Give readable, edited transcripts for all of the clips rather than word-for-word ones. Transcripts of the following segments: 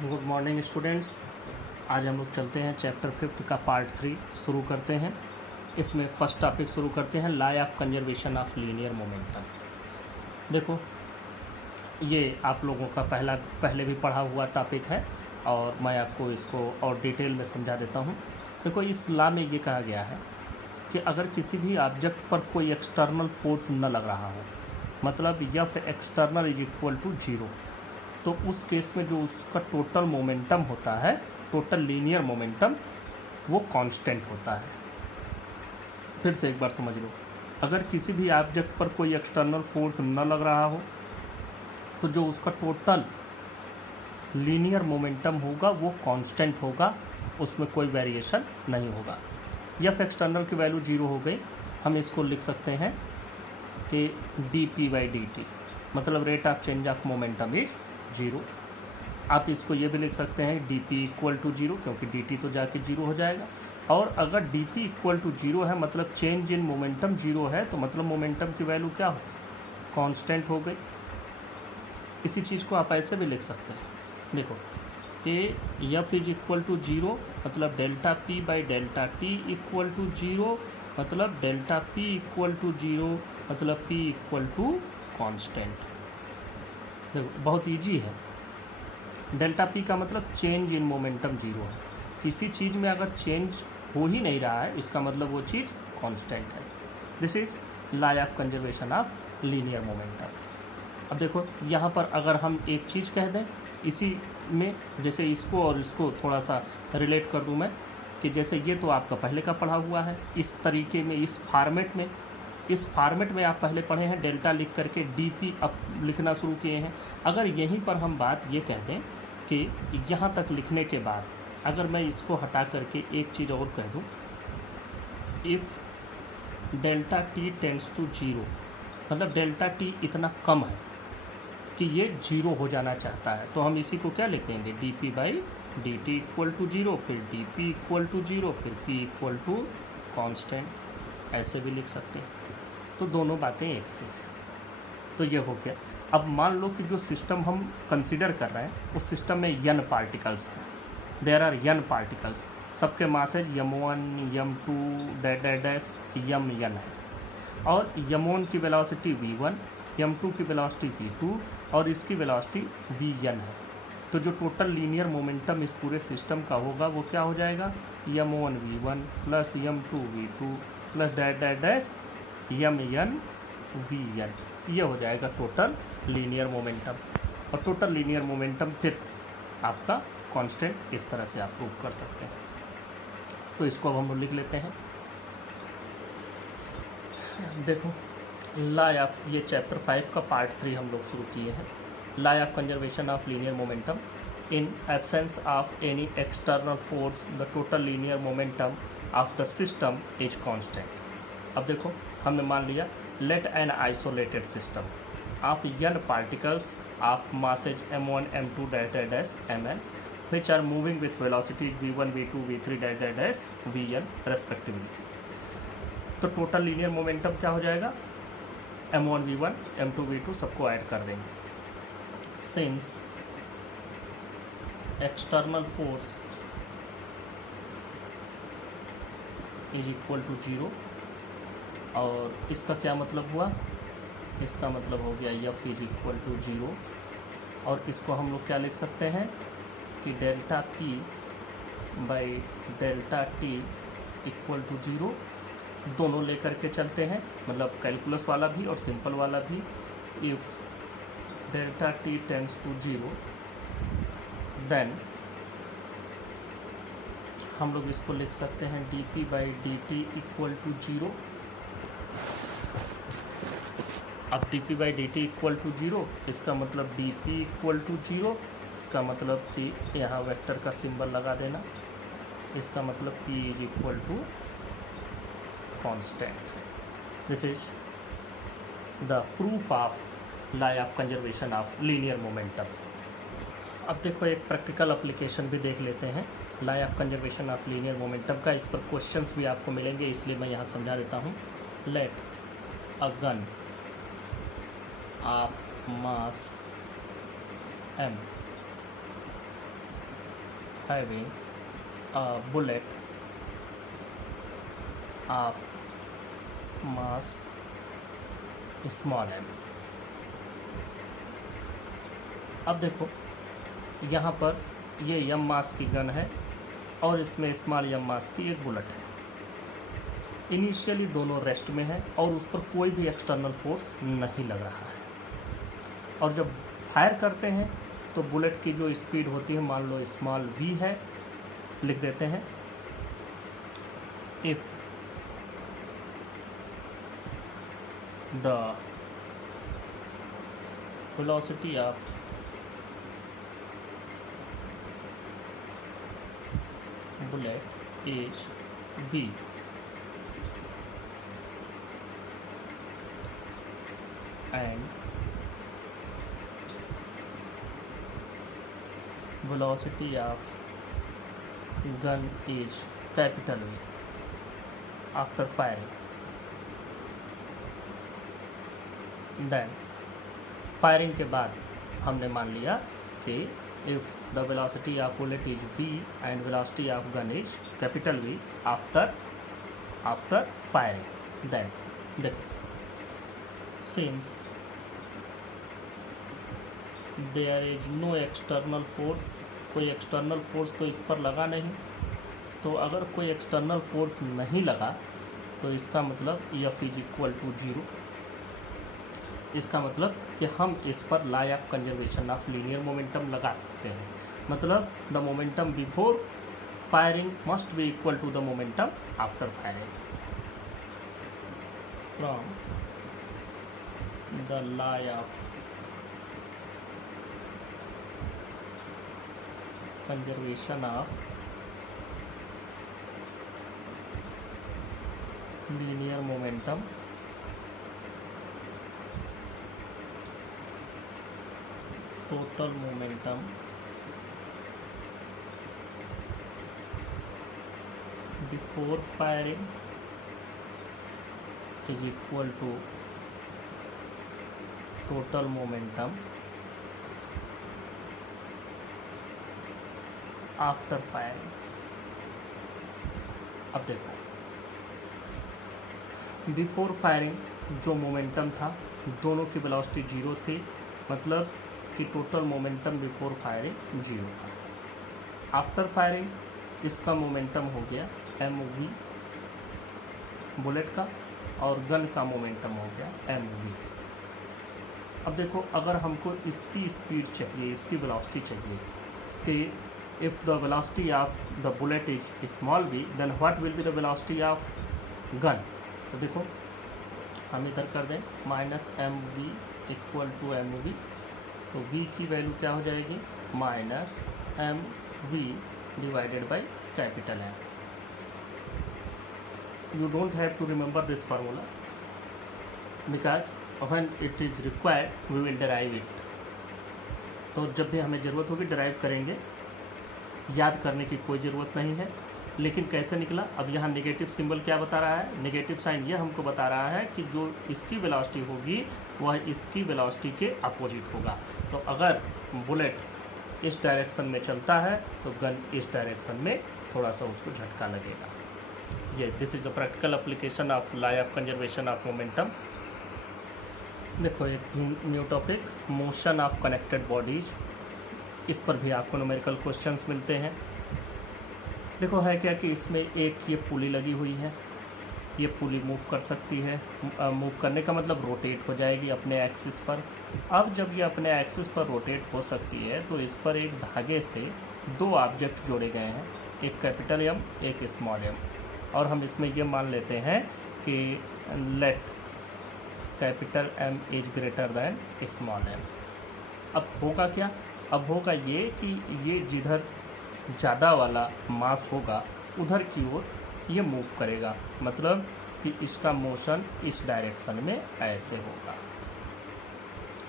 Good morning students. आज हम लोग चलते हैं चैप्टर 5 का पार्ट 3 शुरू करते हैं। इसमें फर्स्ट टॉपिक शुरू करते हैं, law of conservation of linear momentum. देखो, ये आप लोगों का पहले भी पढ़ा हुआ टॉपिक है और मैं आपको इसको और डिटेल में समझा देता हूँ। देखो, इस लॉ में ये कहा गया है कि अगर किसी भी ऑब्जेक्ट पर कोई एक्सटर्नल फोर्स न लग रहा हो, मतलब F external is equal to 0, तो उस केस में जो उसका टोटल मोमेंटम होता है, टोटल लीनियर मोमेंटम, वो कांस्टेंट होता है। फिर से एक बार समझ लो, अगर किसी भी ऑब्जेक्ट पर कोई एक्सटर्नल फोर्स न लग रहा हो तो जो उसका टोटल लीनियर मोमेंटम होगा वो कांस्टेंट होगा, उसमें कोई वेरिएशन नहीं होगा। एफ एक्सटर्नल की वैल्यू 0 हो गई, हम इसको लिख सकते हैं कि dp/dt, मतलब rate of change of momentum is 0। आप इसको ये भी लिख सकते हैं dp इक्वल टू 0, क्योंकि dt तो जाके 0 हो जाएगा। और अगर dp इक्वल टू 0 है, मतलब चेंज इन मोमेंटम 0 है, तो मतलब मोमेंटम की वैल्यू क्या हो, कांस्टेंट हो गई। इसी चीज़ को आप ऐसे भी लिख सकते हैं, देखो कि एफ इज इक्वल टू 0, मतलब delta p by delta t equal to 0, मतलब डेल्टा पी इक्वल टू 0, मतलब p इक्वल टू कॉन्स्टेंट। देखो, बहुत ईजी है। डेल्टा पी का मतलब चेंज इन मोमेंटम 0 है। किसी चीज़ में अगर चेंज हो ही नहीं रहा है, इसका मतलब वो चीज़ कांस्टेंट है। This is law of conservation of linear momentum. अब देखो, यहाँ पर अगर हम एक चीज़ कह दें इसी में, जैसे इसको और इसको थोड़ा सा रिलेट कर दूँ मैं, कि जैसे ये तो आपका पहले का पढ़ा हुआ है, इस तरीके में, इस फॉर्मेट में आप पहले पढ़े हैं, डेल्टा लिख करके dp अब लिखना शुरू किए हैं। अगर यहीं पर हम बात ये कह दें कि यहाँ तक लिखने के बाद अगर मैं इसको हटा करके एक चीज़ और कह दूँ, if delta t tends to 0, मतलब डेल्टा t इतना कम है कि ये 0 हो जाना चाहता है, तो हम इसी को क्या लिख देंगे, dp/dt इक्वल टू 0, फिर dp इक्वल टू 0, फिर p इक्वल टू कॉन्स्टेंट, ऐसे भी लिख सकते हैं। तो दोनों बातें एक थी। तो ये हो गया। अब मान लो कि जो सिस्टम हम कंसीडर कर रहे हैं उस सिस्टम में n पार्टिकल्स हैं, देयर आर n पार्टिकल्स, सबके masses m1 m2 dash mn है, और m1 की वेलोसिटी v1, m2 की वेलोसिटी v2 और इसकी वेलोसिटी vn है। तो जो टोटल लीनियर मोमेंटम इस पूरे सिस्टम का होगा वो क्या हो जाएगा, m1 v1 plus m2 v2 plus dash mn vn, ये हो जाएगा टोटल लीनियर मोमेंटम। और टोटल लीनियर मोमेंटम फिर आपका कांस्टेंट इस तरह से आप प्रूव कर सकते हैं। तो इसको अब हम लोग लिख लेते हैं। देखो, लॉ ऑफ, ये चैप्टर 5 का पार्ट 3 हम लोग शुरू किए हैं, law of conservation of linear momentum. In absence of any external force the total linear momentum of the system is constant. अब देखो, हमने मान लिया let an isolated system of n particles of masses m1 m2 dash mn which are moving with velocities v1 v2 v3 dash vn respectively. तो total linear momentum क्या हो जाएगा, m1 v1 m2 v2 सबको add कर देंगे। Since external force is equal to 0, और इसका क्या मतलब हुआ, इसका मतलब हो गया एफ इज इक्वल टू 0, और इसको हम लोग क्या लिख सकते हैं कि delta p by delta t equal to 0। दोनों लेकर के चलते हैं, मतलब कैलकुलस वाला भी और सिंपल वाला भी। If delta t tends to 0 then हम लोग इसको लिख सकते हैं dp/dt इक्वल टू 0। अब dp/dt इक्वल टू 0, इसका मतलब dp इक्वल टू 0, इसका मतलब कि यहाँ वेक्टर का सिंबल लगा देना, इसका मतलब p is equal to constant. This is the proof of law of conservation of linear momentum. अब देखो, एक प्रैक्टिकल एप्लीकेशन भी देख लेते हैं law of conservation of linear momentum का। इस पर क्वेश्चंस भी आपको मिलेंगे, इसलिए मैं यहाँ समझा देता हूँ। Let a gun of mass m having a bullet of mass small m। अब देखो यहाँ पर ये m मास की गन है और इसमें स्मॉल m मास की एक बुलेट है। इनिशियली दोनों रेस्ट में है और उस पर कोई भी एक्सटर्नल फोर्स नहीं लग रहा है, और जब फायर करते हैं तो बुलेट की जो स्पीड होती है, मान लो स्मॉल v है, लिख देते हैं if the velocity of bullet is v and velocity of gun is capital V after firing, then firing के बाद हमने मान लिया कि if the velocity of bullet is v and velocity of gun is capital V after firing, then since there is no external force, कोई external force तो इस पर लगा नहीं, तो अगर कोई एक्सटर्नल फोर्स नहीं लगा तो इसका मतलब F इज इक्वल टू 0। इसका मतलब कि हम इस पर law of conservation of linear momentum लगा सकते हैं। मतलब the momentum before firing must be equal to the momentum after firing from the law of conservation of linear momentum total momentum before firing is equal to total momentum after firing। अब देखो before firing जो momentum था दोनों की velocity 0 थी, मतलब कि total momentum before firing 0 था। आफ्टर फायरिंग इसका मोमेंटम हो गया mv बुलेट का और गन का मोमेंटम हो गया mv। अब देखो अगर हमको इसकी स्पीड चाहिए, इसकी वेलोसिटी चाहिए कि if the velocity of the bullet is small v then what will be the velocity of gun. तो देखो हम इधर कर दें minus mv equal to mv, तो v की वैल्यू क्या हो जाएगी minus mv divided by capital M। You don't have to remember this formula because when it is required we will derive it. तो जब भी हमें ज़रूरत होगी डिराइव करेंगे, याद करने की कोई ज़रूरत नहीं है। लेकिन कैसे निकला, अब यहाँ नेगेटिव सिंबल क्या बता रहा है, नेगेटिव साइन ये हमको बता रहा है कि जो इसकी वेलोसिटी होगी वह इसकी वेलोसिटी के अपोजिट होगा। तो अगर बुलेट इस डायरेक्शन में चलता है तो गन इस डायरेक्शन में थोड़ा सा उसको झटका लगेगा। ये this is the practical application of law of conservation of momentum. देखो एक new topic, motion of connected bodies. इस पर भी आपको न्यूमेरिकल क्वेश्चंस मिलते हैं। देखो है क्या कि इसमें एक ये पुली लगी हुई है, ये पुली मूव कर सकती है। मूव करने का मतलब रोटेट हो जाएगी अपने एक्सिस पर। अब जब ये अपने एक्सिस पर रोटेट हो सकती है तो इस पर एक धागे से दो ऑब्जेक्ट जोड़े गए हैं, एक कैपिटल एम एक स्मॉल एम, और हम इसमें ये मान लेते हैं कि let capital M is greater than small m. अब होगा क्या, अब होगा ये कि ये जिधर ज़्यादा वाला मास होगा उधर की ओर ये मूव करेगा, मतलब कि इसका मोशन इस डायरेक्शन में ऐसे होगा।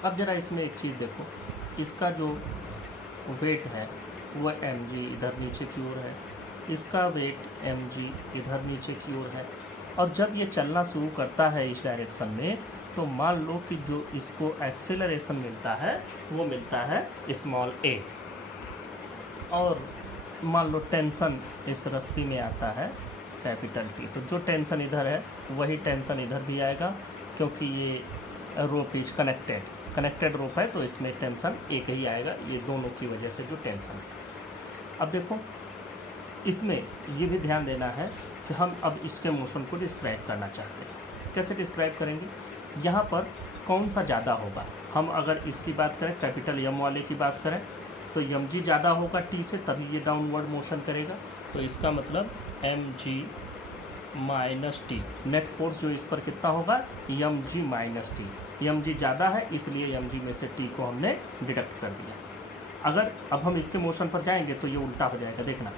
अब ज़रा इसमें एक चीज़ देखो, इसका जो वेट है वह mg इधर नीचे की ओर है, इसका वेट mg इधर नीचे की ओर है, और जब ये चलना शुरू करता है इस डायरेक्शन में तो मान लो कि जो इसको एक्सेलरेशन मिलता है वो मिलता है स्मॉल a, और मान लो टेंशन इस रस्सी में आता है कैपिटल टी, तो जो टेंशन इधर है वही टेंशन इधर भी आएगा, क्योंकि ये रोप इज कनेक्टेड रोप है, तो इसमें टेंशन एक ही आएगा, ये दोनों की वजह से जो टेंशन है। अब देखो इसमें ये भी ध्यान देना है कि हम अब इसके मोशन को डिस्क्राइब करना चाहते हैं। कैसे डिस्क्राइब करेंगे? यहाँ पर कौन सा ज़्यादा होगा? हम अगर इसकी बात करें, कैपिटल यम वाले की बात करें, तो यम जी ज़्यादा होगा टी से, तभी ये डाउनवर्ड मोशन करेगा। तो इसका मतलब एम जी माइनस टी, नेट फोर्स जो इस पर कितना होगा? यम जी माइनस टी। यम जी ज़्यादा है इसलिए यम जी में से टी को हमने डिडक्ट कर दिया। अगर अब हम इसके मोशन पर जाएंगे तो ये उल्टा हो जाएगा, देखना।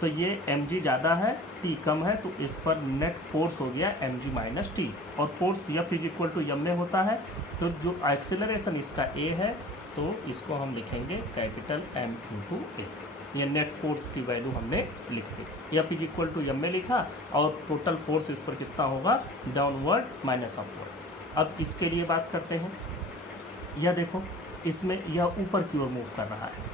तो ये एम जी ज़्यादा है, टी कम है, तो इस पर नेट फोर्स हो गया एम जी माइनस टी, और force F is equal to M में होता है, तो जो एक्सेलरेशन इसका ए है, तो इसको हम लिखेंगे कैपिटल एम इंटू ए। ये नेट फोर्स की वैल्यू हमने लिख दी, F is equal to M में लिखा, और टोटल फोर्स इस पर कितना होगा? Downward minus upward. अब इसके लिए बात करते हैं। यह देखो इसमें यह ऊपर की ओर मूव कर रहा है,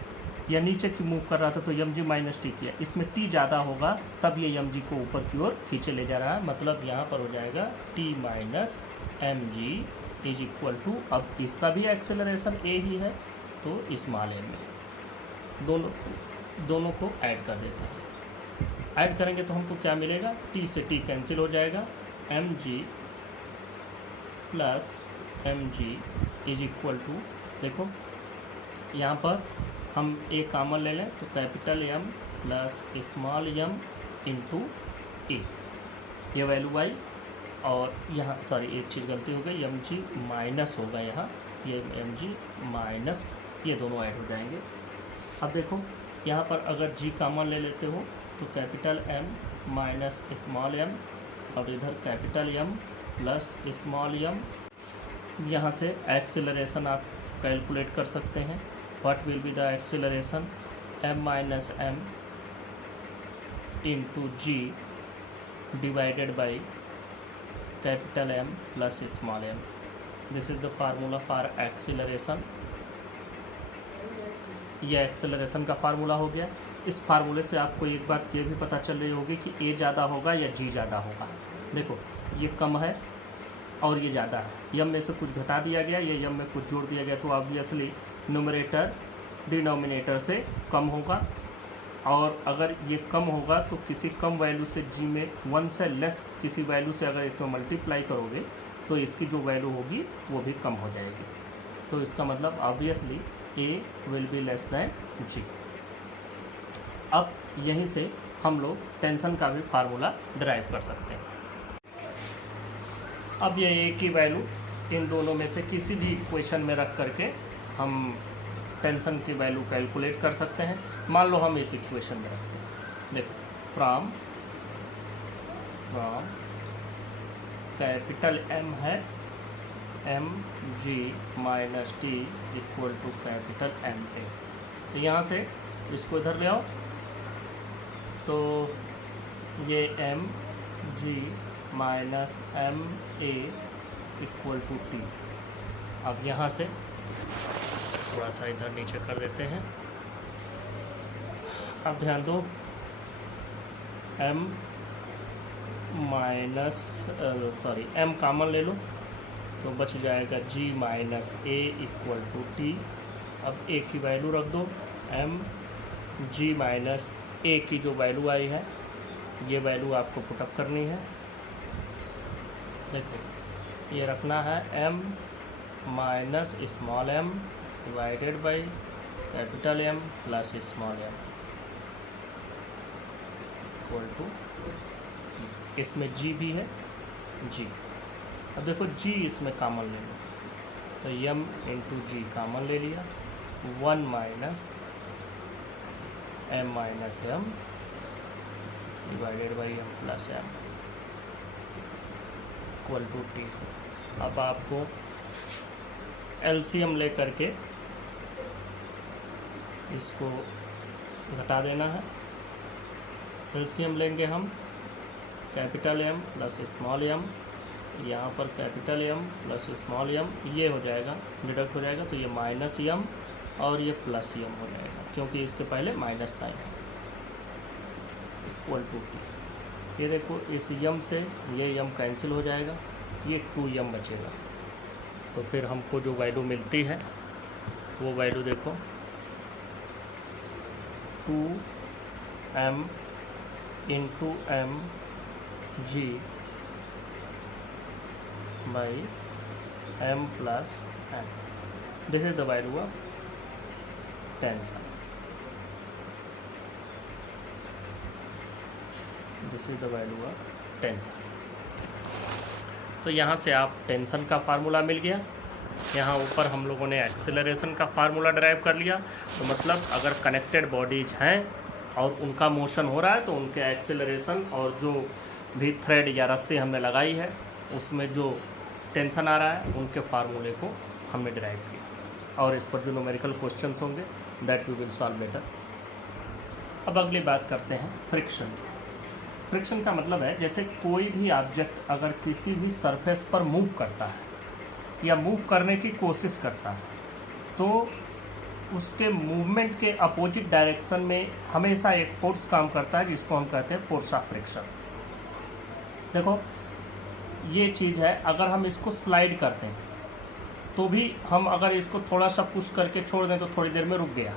या नीचे की मूव कर रहा था, तो यम जी माइनस टी किया, इसमें टी ज़्यादा होगा तब ये यम जी को ऊपर की ओर खींचे ले जा रहा है, मतलब यहाँ पर हो जाएगा T minus m ji is equal to, अब इसका भी एक्सेलरेशन ए ही है, तो स्मॉल एम में दोनों को ऐड कर देते हैं। ऐड करेंगे तो हमको क्या मिलेगा? टी से टी कैंसिल हो जाएगा, M G plus M ji is equal to, देखो यहाँ पर हम ए कॉमन ले लें तो capital M plus small M into A, ये वैल्यू आई, और यहाँ सॉरी एक चीज़ गलती हो गई, एम जी माइनस होगा यहाँ, ये एम जी माइनस, ये दोनों ऐड हो जाएंगे। अब देखो यहाँ पर अगर जी कॉमन ले लेते हो तो capital M minus small m, और इधर capital M plus small m. यहाँ से एक्सेलरेशन आप कैलकुलेट कर सकते हैं। What will be the acceleration? M minus m into g divided by capital M plus small m. This is the formula for acceleration. यह acceleration का formula हो गया। इस फार्मूले से आपको एक बात ये भी पता चल रही होगी कि ए ज़्यादा होगा या जी ज़्यादा होगा। देखो ये कम है और ये ज़्यादा है, यम में से कुछ घटा दिया गया, ये यम में कुछ जोड़ दिया गया, तो ऑब्वियसली न्यूमरेटर डिनोमिनेटर से कम होगा, और अगर ये कम होगा तो किसी कम वैल्यू से जी में 1 से लेस किसी वैल्यू से अगर इसमें मल्टीप्लाई करोगे तो इसकी जो वैल्यू होगी वो भी कम हो जाएगी। तो इसका मतलब obviously A will be less than G. अब यहीं से हम लोग टेंशन का भी फार्मूला डिराइव कर सकते हैं। अब ये ए की वैल्यू इन दोनों में से किसी भी इक्वेशन में रख करके हम टेंशन की वैल्यू कैलकुलेट कर सकते हैं। मान लो हम इस इक्वेशन में रखते हैं, देखो फ्रॉम कैपिटल एम है M ji minus T equal to capital M a. तो यहाँ से इसको इधर ले आओ, तो ये M ji minus M a equal to T. अब यहाँ से थोड़ा सा इधर नीचे कर देते हैं। अब ध्यान दो, M minus sorry M common ले लो तो बच जाएगा G minus A equal to T. अब ए की वैल्यू रख दो, एम जी माइनस ए की जो वैल्यू आई है ये वैल्यू आपको पुटअप करनी है। देखो ये रखना है M minus small m divided by capital M plus small m equal to, इसमें जी भी है जी। अब देखो जी इसमें कॉमन ले लो तो यम इंटू जी कॉमन ले लिया, 1 minus M minus m divided by M plus m equal to T. अब आपको एलसीएम ले करके इसको घटा देना है। एलसीएम लेंगे हम capital M plus small m, यहाँ पर capital M plus small m ये हो जाएगा, डिडक्ट हो जाएगा, तो ये माइनस एम और ये प्लस एम हो जाएगा क्योंकि इसके पहले माइनस साइन है। Equal to T. ये देखो इस यम से ये यम कैंसिल हो जाएगा, ये 2m बचेगा। तो फिर हमको जो वैल्यू मिलती है वो वैल्यू देखो 2m into m g by m plus n। This is the value of tension. This is the value of tension. तो यहाँ से आप टेंशन का फार्मूला मिल गया। यहाँ ऊपर हम लोगों ने एक्सेलरेशन का फार्मूला ड्राइव कर लिया। तो मतलब अगर कनेक्टेड बॉडीज हैं और उनका मोशन हो रहा है तो उनके एक्सेलरेशन और जो भी थ्रेड या रस्सी हमने लगाई है उसमें जो टेंशन आ रहा है उनके फार्मूले को हमने ड्राइव किया। और इस पर जो न्यूमेरिकल क्वेश्चंस होंगे that we will solve later. अब अगली बात करते हैं फ्रिक्शन। फ्रिक्शन का मतलब है जैसे कोई भी ऑब्जेक्ट अगर किसी भी सरफेस पर मूव करता है या मूव करने की कोशिश करता है तो उसके मूवमेंट के अपोजिट डायरेक्शन में हमेशा एक फोर्स काम करता है जिसको हम कहते हैं फोर्स ऑफ फ्रिक्शन। देखो ये चीज़ है, अगर हम इसको स्लाइड करते हैं तो भी हम अगर इसको थोड़ा सा पुश करके छोड़ दें तो थोड़ी देर में रुक गया।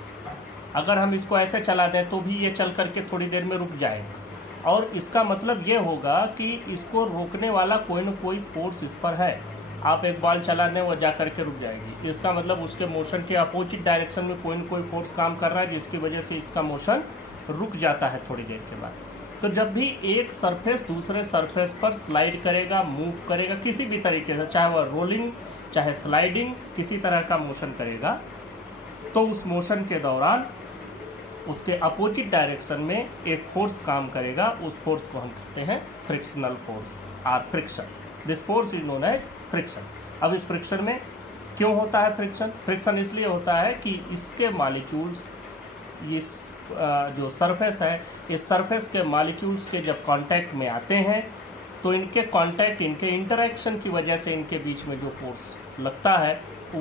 अगर हम इसको ऐसे चला दें तो भी ये चल करके थोड़ी देर में रुक जाएगा। और इसका मतलब ये होगा कि इसको रोकने वाला कोई न कोई फोर्स इस पर है। आप एक बॉल चला दें वो जा करके रुक जाएगी, इसका मतलब उसके मोशन के अपोजिट डायरेक्शन में कोई न कोई फोर्स काम कर रहा है जिसकी वजह से इसका मोशन रुक जाता है थोड़ी देर के बाद। तो जब भी एक सरफेस दूसरे सरफेस पर स्लाइड करेगा, मूव करेगा किसी भी तरीके से, चाहे वह रोलिंग चाहे स्लाइडिंग, किसी तरह का मोशन करेगा, तो उस मोशन के दौरान उसके अपोजिट डायरेक्शन में एक फोर्स काम करेगा। उस फोर्स को हम कहते हैं फ्रिक्शनल फोर्स और friction. This force is known as friction. अब इस फ्रिक्शन में क्यों होता है फ्रिक्शन? फ्रिक्शन इसलिए होता है कि इसके मॉलिक्यूल्स, इस जो सरफेस है, इस सरफेस के मॉलिक्यूल्स के जब कांटेक्ट में आते हैं तो इनके कांटेक्ट, इनके इंटरेक्शन की वजह से इनके बीच में जो फोर्स लगता है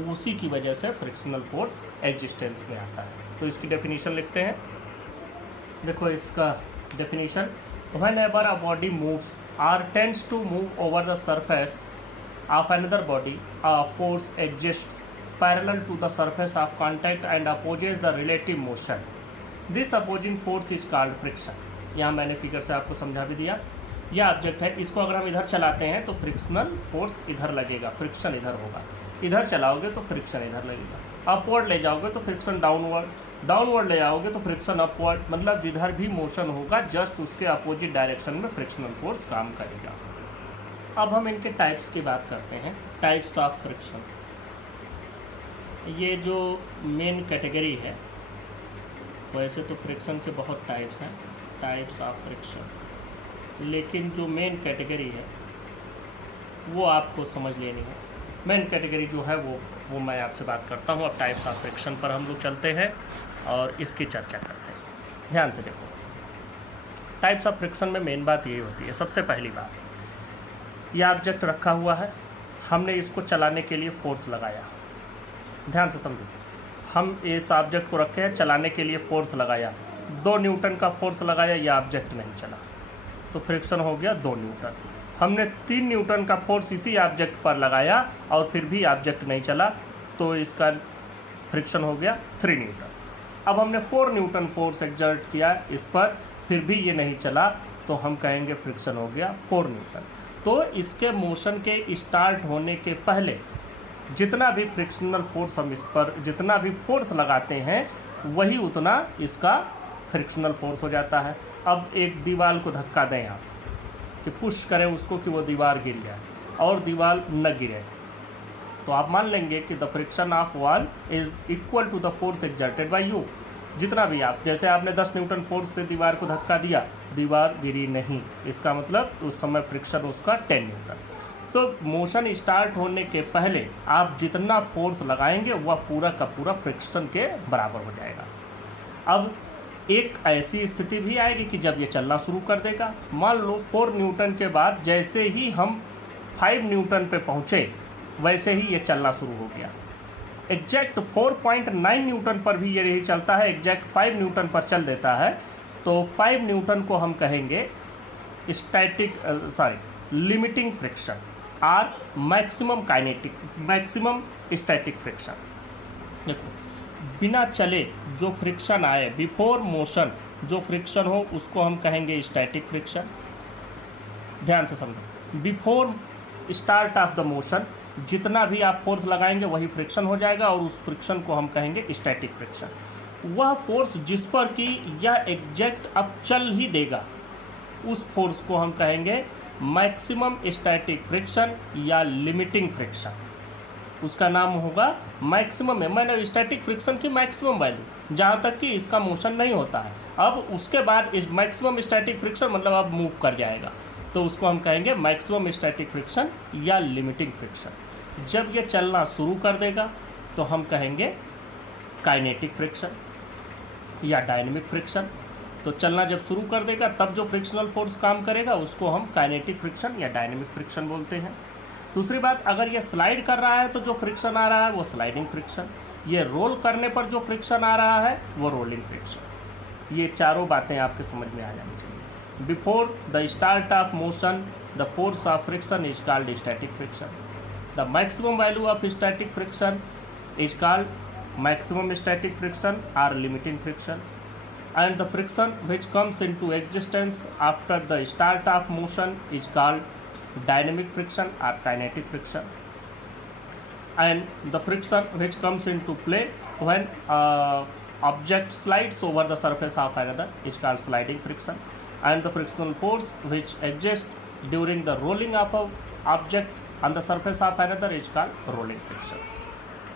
उसी की वजह से फ्रिक्शनल फोर्स एग्जिस्टेंस में आता है। तो इसकी डेफिनेशन लिखते हैं। देखो इसका definition, whenever a body moves or tends to move over the surface of another body, a force exists parallel to the surface of contact and opposes the relative motion. This opposing force is called friction. यहाँ मैंने figure से आपको समझा भी दिया। यह object है, इसको अगर हम इधर चलाते हैं तो फ्रिक्शनल फोर्स इधर लगेगा, फ्रिक्शन इधर होगा। इधर चलाओगे तो फ्रिक्शन इधर लगेगा। अपवर्ड ले जाओगे तो फ्रिक्शन डाउनवर्ड, डाउनवर्ड ले जाओगे तो फ्रिक्शन अपवर्ड। मतलब जिधर भी मोशन होगा जस्ट उसके अपोजिट डायरेक्शन में फ्रिक्शनल फोर्स काम करेगा। अब हम इनके टाइप्स की बात करते हैं, टाइप्स ऑफ फ्रिक्शन। ये जो मेन कैटेगरी है, वैसे तो फ्रिक्शन के बहुत टाइप्स हैं, टाइप्स ऑफ फ्रिक्शन, लेकिन जो मेन कैटेगरी है वो आपको समझ लेनी है। मेन कैटेगरी जो है वो मैं आपसे बात करता हूँ। अब टाइप्स ऑफ फ्रिक्शन पर हम लोग चलते हैं और इसकी चर्चा करते हैं। ध्यान से देखो, टाइप्स ऑफ फ्रिक्शन में मेन बात ये होती है, सबसे पहली बात, यह ऑब्जेक्ट रखा हुआ है, हमने इसको चलाने के लिए फोर्स लगाया। ध्यान से समझो, हम इस ऑब्जेक्ट को रखे हैं, चलाने के लिए फोर्स लगाया, 2 न्यूटन का फोर्स लगाया, यह ऑब्जेक्ट नहीं चला तो फ्रिक्शन हो गया 2 न्यूटन। हमने 3 न्यूटन का फोर्स इसी ऑब्जेक्ट पर लगाया और फिर भी ऑब्जेक्ट नहीं चला तो इसका फ्रिक्शन हो गया 3 न्यूटन। अब हमने 4 न्यूटन फोर्स एक्सर्ट किया इस पर, फिर भी ये नहीं चला तो हम कहेंगे फ्रिक्शन हो गया 4 न्यूटन। तो इसके मोशन के स्टार्ट होने के पहले जितना भी फ्रिक्शनल फोर्स हम इस पर, जितना भी फोर्स लगाते हैं वही उतना इसका फ्रिक्शनल फोर्स हो जाता है। अब एक दीवार को धक्का दें आप कि पुश करें उसको कि वो दीवार गिर जाए और दीवार न गिरे, तो आप मान लेंगे कि the friction of wall is equal to the force exerted by you. जितना भी आप, जैसे आपने 10 न्यूटन फोर्स से दीवार को धक्का दिया, दीवार गिरी नहीं, इसका मतलब उस समय फ्रिक्शन उसका 10 न्यूटन। तो मोशन स्टार्ट होने के पहले आप जितना फोर्स लगाएंगे वह पूरा का पूरा फ्रिक्शन के बराबर हो जाएगा। अब एक ऐसी स्थिति भी आएगी कि जब ये चलना शुरू कर देगा, मान लो 4 न्यूटन के बाद जैसे ही हम 5 न्यूटन पे पहुँचे वैसे ही ये चलना शुरू हो गया। एग्जैक्ट 4.9 न्यूटन पर भी ये नहीं चलता है, एग्जैक्ट 5 न्यूटन पर चल देता है तो 5 न्यूटन को हम कहेंगे लिमिटिंग फ्रिक्शन और मैक्सिमम स्टैटिक फ्रिक्शन। देखो, बिना चले जो फ्रिक्शन आए, बिफोर मोशन जो फ्रिक्शन हो उसको हम कहेंगे स्टैटिक फ्रिक्शन। ध्यान से समझो, before start of the motion जितना भी आप फोर्स लगाएंगे वही फ्रिक्शन हो जाएगा और उस फ्रिक्शन को हम कहेंगे स्टैटिक फ्रिक्शन। वह फोर्स जिस पर कि यह एग्जैक्ट अब चल ही देगा उस फोर्स को हम कहेंगे मैक्सिमम स्टैटिक फ्रिक्शन या लिमिटिंग फ्रिक्शन। उसका नाम होगा मैक्सिमम है, मैंने स्टैटिक फ्रिक्शन की मैक्सिमम वैल्यू जहाँ तक कि इसका मोशन नहीं होता है। अब उसके बाद इस मैक्सिमम स्टैटिक फ्रिक्शन मतलब अब मूव कर जाएगा, तो उसको हम कहेंगे मैक्सिमम स्टैटिक फ्रिक्शन या लिमिटिंग फ्रिक्शन। जब ये चलना शुरू कर देगा तो हम कहेंगे काइनेटिक फ्रिक्शन या डायनेमिक फ्रिक्शन। तो चलना जब शुरू कर देगा तब जो फ्रिक्शनल फोर्स काम करेगा उसको हम काइनेटिक फ्रिक्शन या डायनेमिक फ्रिक्शन बोलते हैं। दूसरी बात, अगर ये स्लाइड कर रहा है तो जो फ्रिक्शन आ रहा है वो स्लाइडिंग फ्रिक्शन, ये रोल करने पर जो फ्रिक्शन आ रहा है वो रोलिंग फ्रिक्शन। ये चारों बातें आपके समझ में आ जानी चाहिए। Before the start of motion the force of friction is called static friction. The maximum value of static friction is called maximum static friction or limiting friction. And the friction which comes into existence after the start of motion is called dynamic friction or kinetic friction. And the friction which comes into play when object slides over the surface of another is called sliding friction. And the frictional force which exists during the rolling of an object on the surface of another is called rolling friction.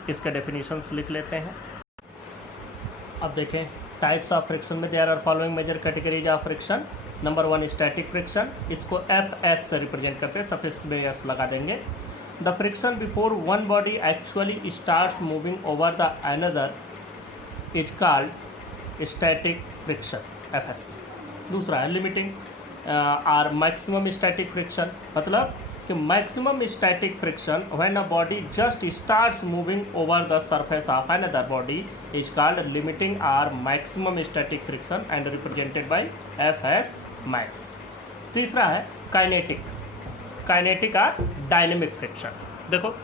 इसके definitions लिख लेते हैं। अब देखें types of friction में there are following major categories of friction. Number 1 static friction, इसको f से represent करते हैं, सफिक्स में एस लगा देंगे। The friction before one body actually starts moving over the another is called static friction, f s. दूसरा है limiting और मैक्सिमम स्टैटिक फ्रिक्शन, मतलब कि maximum static friction when a body just starts moving over the surface of another body is called limiting और maximum static friction and represented by F S max. तीसरा है kinetic or dynamic friction. देखो,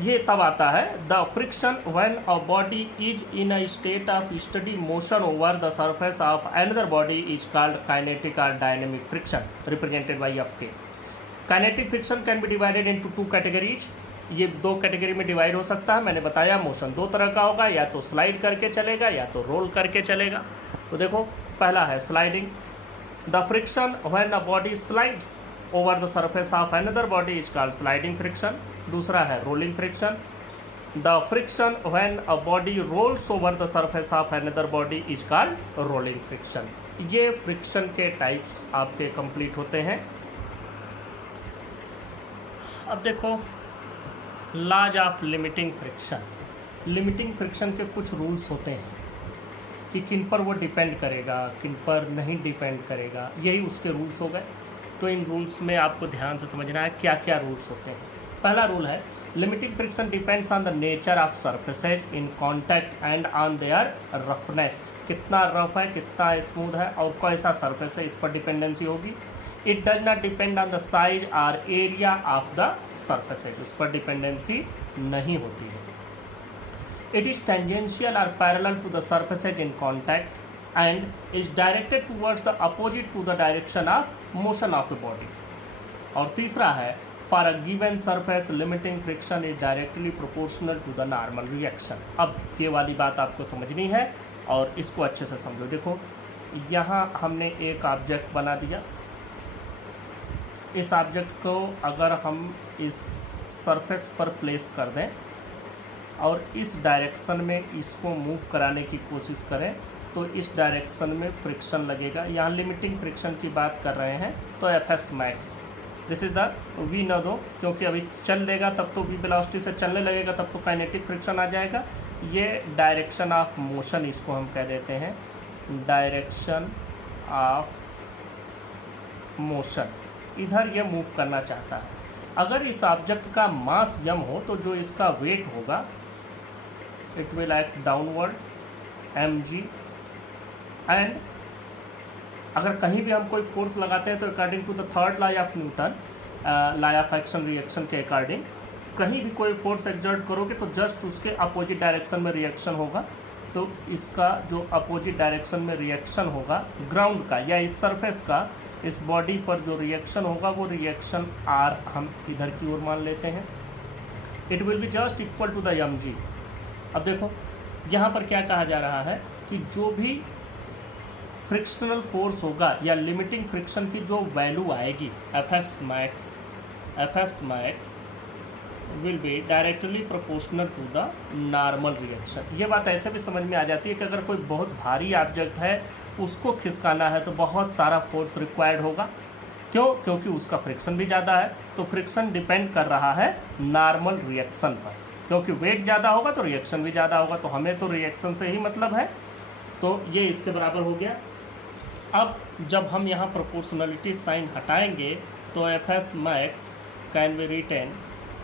ये तब आता है the friction when a body is in a state of steady motion over the surface of another body is called kinetic or dynamic friction represented by F K. Kinetic friction can be divided into 2 categories. ये 2 category में divide हो सकता है। मैंने बताया motion 2 तरह का होगा, या तो स्लाइड करके चलेगा या तो रोल करके चलेगा। तो देखो, पहला है sliding. The friction when a body slides over the surface of another body is called sliding friction. दूसरा है rolling friction. The friction when a body rolls over the surface of another body is called rolling friction. ये friction के types आपके complete होते हैं। अब देखो, laws of limiting friction. Limiting friction के कुछ रूल्स होते हैं कि किन पर वो डिपेंड करेगा, किन पर नहीं डिपेंड करेगा, यही उसके रूल्स हो गए। तो इन रूल्स में आपको ध्यान से समझना है क्या क्या रूल्स होते हैं। पहला रूल है limiting friction depends on the nature of surfaces in contact and on their roughness. कितना रफ है, कितना स्मूथ है और कैसा सरफेस है, इस पर डिपेंडेंसी होगी। It does not depend on the size और एरिया ऑफ द सरफेसेज, उस पर डिपेंडेंसी नहीं होती है। इट इज टेंजेंशियल और parallel to the surfaces in contact and is directed towards the opposite to the direction of motion of the body. और तीसरा है for a given surface limiting friction is directly proportional to the normal reaction. अब ये वाली बात आपको समझनी है और इसको अच्छे से समझो। देखो, यहाँ हमने एक ऑब्जेक्ट बना दिया। इस ऑब्जेक्ट को अगर हम इस सरफेस पर प्लेस कर दें और इस डायरेक्शन में इसको मूव कराने की कोशिश करें तो इस डायरेक्शन में फ्रिक्शन लगेगा। यहाँ लिमिटिंग फ्रिक्शन की बात कर रहे हैं तो F S max. This is the वी न दो, क्योंकि अभी चल देगा तब तो वी वेलोसिटी से चलने लगेगा तब तो काइनेटिक फ्रिक्शन आ जाएगा। ये डायरेक्शन ऑफ मोशन, इसको हम कह देते हैं डायरेक्शन ऑफ मोशन। इधर ये मूव करना चाहता है। अगर इस ऑब्जेक्ट का मास यम हो तो जो इसका वेट होगा it will act downward mg and अगर कहीं भी हम कोई फोर्स लगाते हैं तो according to the third law of Newton, law of action reaction के अकॉर्डिंग कहीं भी कोई फोर्स एक्सर्ट करोगे तो जस्ट उसके अपोजिट डायरेक्शन में रिएक्शन होगा। तो इसका जो अपोजिट डायरेक्शन में रिएक्शन होगा ग्राउंड का या इस सरफेस का, इस बॉडी पर जो रिएक्शन होगा वो रिएक्शन आर हम इधर की ओर मान लेते हैं। It will be just equal to the mg। अब देखो यहाँ पर क्या कहा जा रहा है कि जो भी फ्रिक्शनल फोर्स होगा या लिमिटिंग फ्रिक्शन की जो वैल्यू आएगी Fs max will be directly proportional to the normal reaction. ये बात ऐसे भी समझ में आ जाती है कि अगर कोई बहुत भारी ऑब्जेक्ट है उसको खिसकाना है तो बहुत सारा फोर्स रिक्वायर्ड होगा। क्यों? क्योंकि उसका फ्रिक्शन भी ज़्यादा है। तो फ्रिक्शन डिपेंड कर रहा है नॉर्मल रिएक्शन पर, क्योंकि वेट ज़्यादा होगा तो रिएक्शन भी ज़्यादा होगा। तो हमें तो रिएक्शन से ही मतलब है, तो ये इसके बराबर हो गया। अब जब हम यहाँ प्रोपोर्शनलिटी साइन हटाएंगे तो Fs max can be written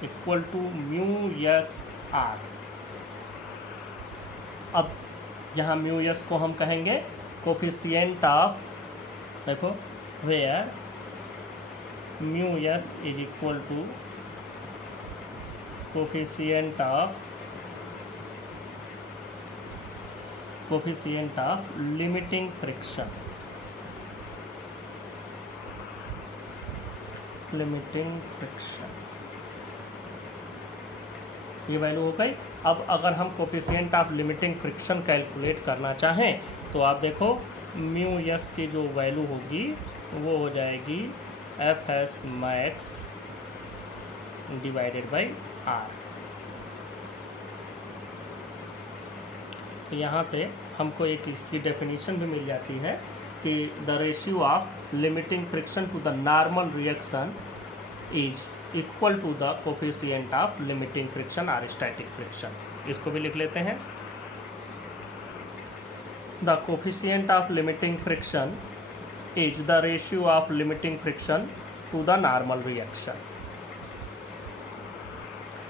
equal to mu S R. अब यहाँ म्यू एस को हम कहेंगे कोफिशिएंट ऑफ, देखो where mu S is equal to coefficient of limiting friction, ये वैल्यू हो गई। अब अगर हम coefficient of limiting friction calculate करना चाहें तो आप देखो म्यू एस की जो वैल्यू होगी वो हो जाएगी Fs max divided by R. तो यहाँ से हमको एक इसकी डेफिनेशन भी मिल जाती है कि the ratio of limiting friction to the normal reaction is equal to the coefficient of limiting friction और स्टैटिक फ्रिक्शन। इसको भी लिख लेते हैं। The coefficient of limiting friction is the ratio of limiting friction to the normal reaction.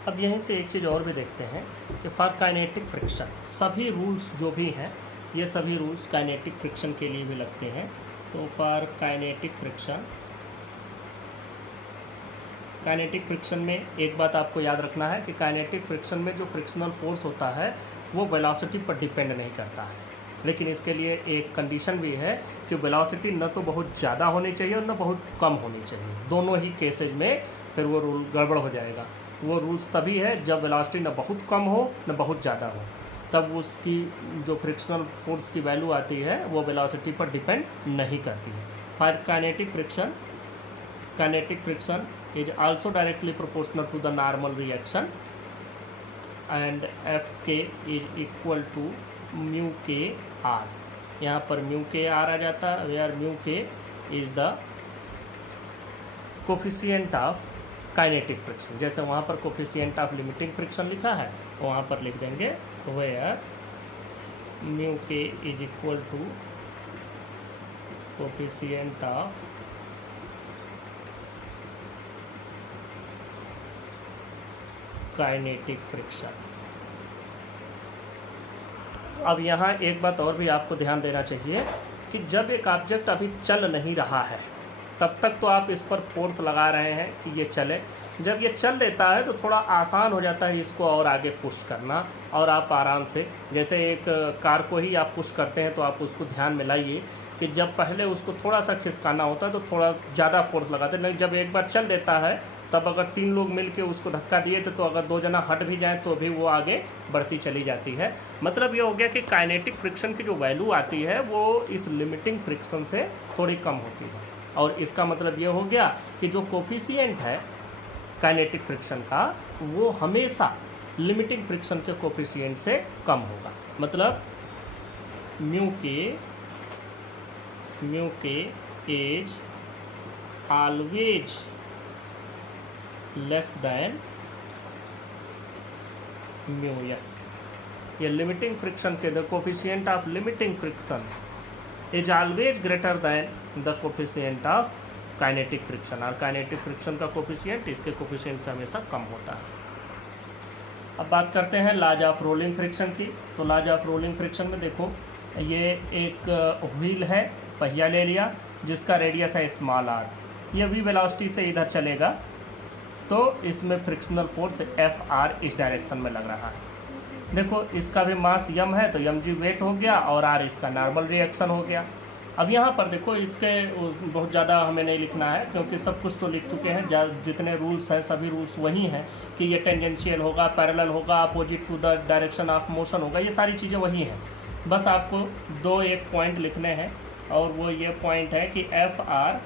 अब यहीं से एक चीज़ और भी देखते हैं कि फॉर काइनेटिक फ्रिक्शन सभी रूल्स जो भी हैं ये सभी रूल्स काइनेटिक फ्रिक्शन के लिए भी लगते हैं। तो फॉर काइनेटिक फ्रिक्शन में एक बात आपको याद रखना है कि काइनेटिक फ्रिक्शन में जो फ्रिक्शनल फोर्स होता है वो वेलोसिटी पर डिपेंड नहीं करता है, लेकिन इसके लिए एक कंडीशन भी है कि वेलोसिटी न तो बहुत ज़्यादा होनी चाहिए और न बहुत कम होनी चाहिए। दोनों ही केसेज में फिर वो रूल गड़बड़ हो जाएगा। वो रूल्स तभी है जब वेलोसिटी न बहुत कम हो न बहुत ज़्यादा हो, तब उसकी जो फ्रिक्शनल फोर्स की वैल्यू आती है वो वेलोसिटी पर डिपेंड नहीं करती है। For kinetic friction is also directly proportional to the normal reaction and Fk is equal to mu k r। यहाँ पर mu k r आ जाता है, where mu k is the coefficient of kinetic friction। जैसे वहाँ पर coefficient of limiting friction लिखा है वहाँ पर लिख देंगे where mu k is equal to coefficient of kinetic friction. अब यहाँ एक बात और भी आपको ध्यान देना चाहिए कि जब एक ऑब्जेक्ट अभी चल नहीं रहा है तब तक तो आप इस पर फोर्स लगा रहे हैं कि ये चले। जब ये चल देता है तो थोड़ा आसान हो जाता है इसको और आगे पुश करना, और आप आराम से, जैसे एक कार को ही आप पुश करते हैं तो आप उसको ध्यान में लाइए कि जब पहले उसको थोड़ा सा खिसकाना होता है तो थोड़ा ज़्यादा फोर्स लगाते हैं, लेकिन जब एक बार चल देता है तब अगर 3 लोग मिलके उसको धक्का दिए तो अगर 2 जना हट भी जाए तो भी वो आगे बढ़ती चली जाती है। मतलब ये हो गया कि काइनेटिक फ्रिक्शन की जो वैल्यू आती है वो इस लिमिटिंग फ्रिक्शन से थोड़ी कम होती है, और इसका मतलब ये हो गया कि जो कोफिशिएंट है काइनेटिक फ्रिक्शन का वो हमेशा लिमिटिंग फ्रिक्शन के कोफिशिएंट से कम होगा। मतलब म्यू के is always less than mu S. ये लिमिटिंग फ्रिक्शन के the coefficient of limiting friction is always greater than the coefficient of kinetic friction, और काइनेटिक फ्रिक्शन का कोफिशिएंट इसके कोफिशिएंट से हमेशा कम होता है। अब बात करते हैं लॉज ऑफ रोलिंग फ्रिक्शन की। तो लॉज ऑफ रोलिंग फ्रिक्शन में देखो ये एक व्हील है, पहिया ले लिया जिसका रेडियस है स्मॉल आर, ये वी वेलोसिटी से इधर चलेगा तो इसमें फ्रिक्शनल फोर्स एफ आर इस डायरेक्शन में लग रहा है। देखो इसका भी मास यम है तो यम जी वेट हो गया और आर इसका नॉर्मल रिएक्शन हो गया। अब यहाँ पर देखो इसके बहुत ज़्यादा हमें नहीं लिखना है क्योंकि सब कुछ तो लिख चुके हैं, जितने रूल्स हैं सभी रूल्स वही हैं कि ये टेंजेंशियल होगा, पैरेलल होगा, opposite to the direction of motion होगा, ये सारी चीज़ें वही हैं। बस आपको दो एक पॉइंट लिखने हैं और वो ये पॉइंट है कि F R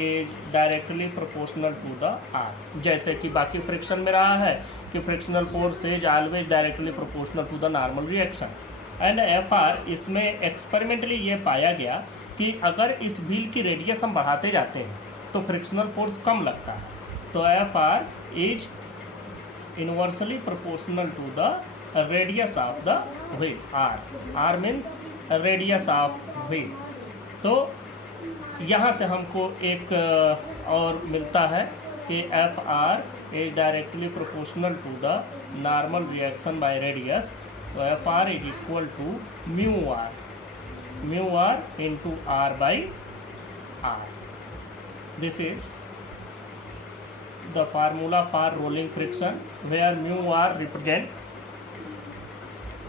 is directly proportional to the R, जैसे कि बाकी फ्रिक्शन में रहा है कि frictional force is always directly proportional to the normal reaction. And F R, इसमें एक्सपेरिमेंटली ये पाया गया कि अगर इस व्हील की रेडियस हम बढ़ाते जाते हैं तो फ्रिक्शनल फोर्स कम लगता है। तो F R is inversely proportional to the radius of the wheel, R means radius of wheel. तो यहाँ से हमको एक और मिलता है कि F R is directly proportional to the normal reaction by radius. तो F R is equal to mu R into R by R. This is the formula for rolling friction where mu R represent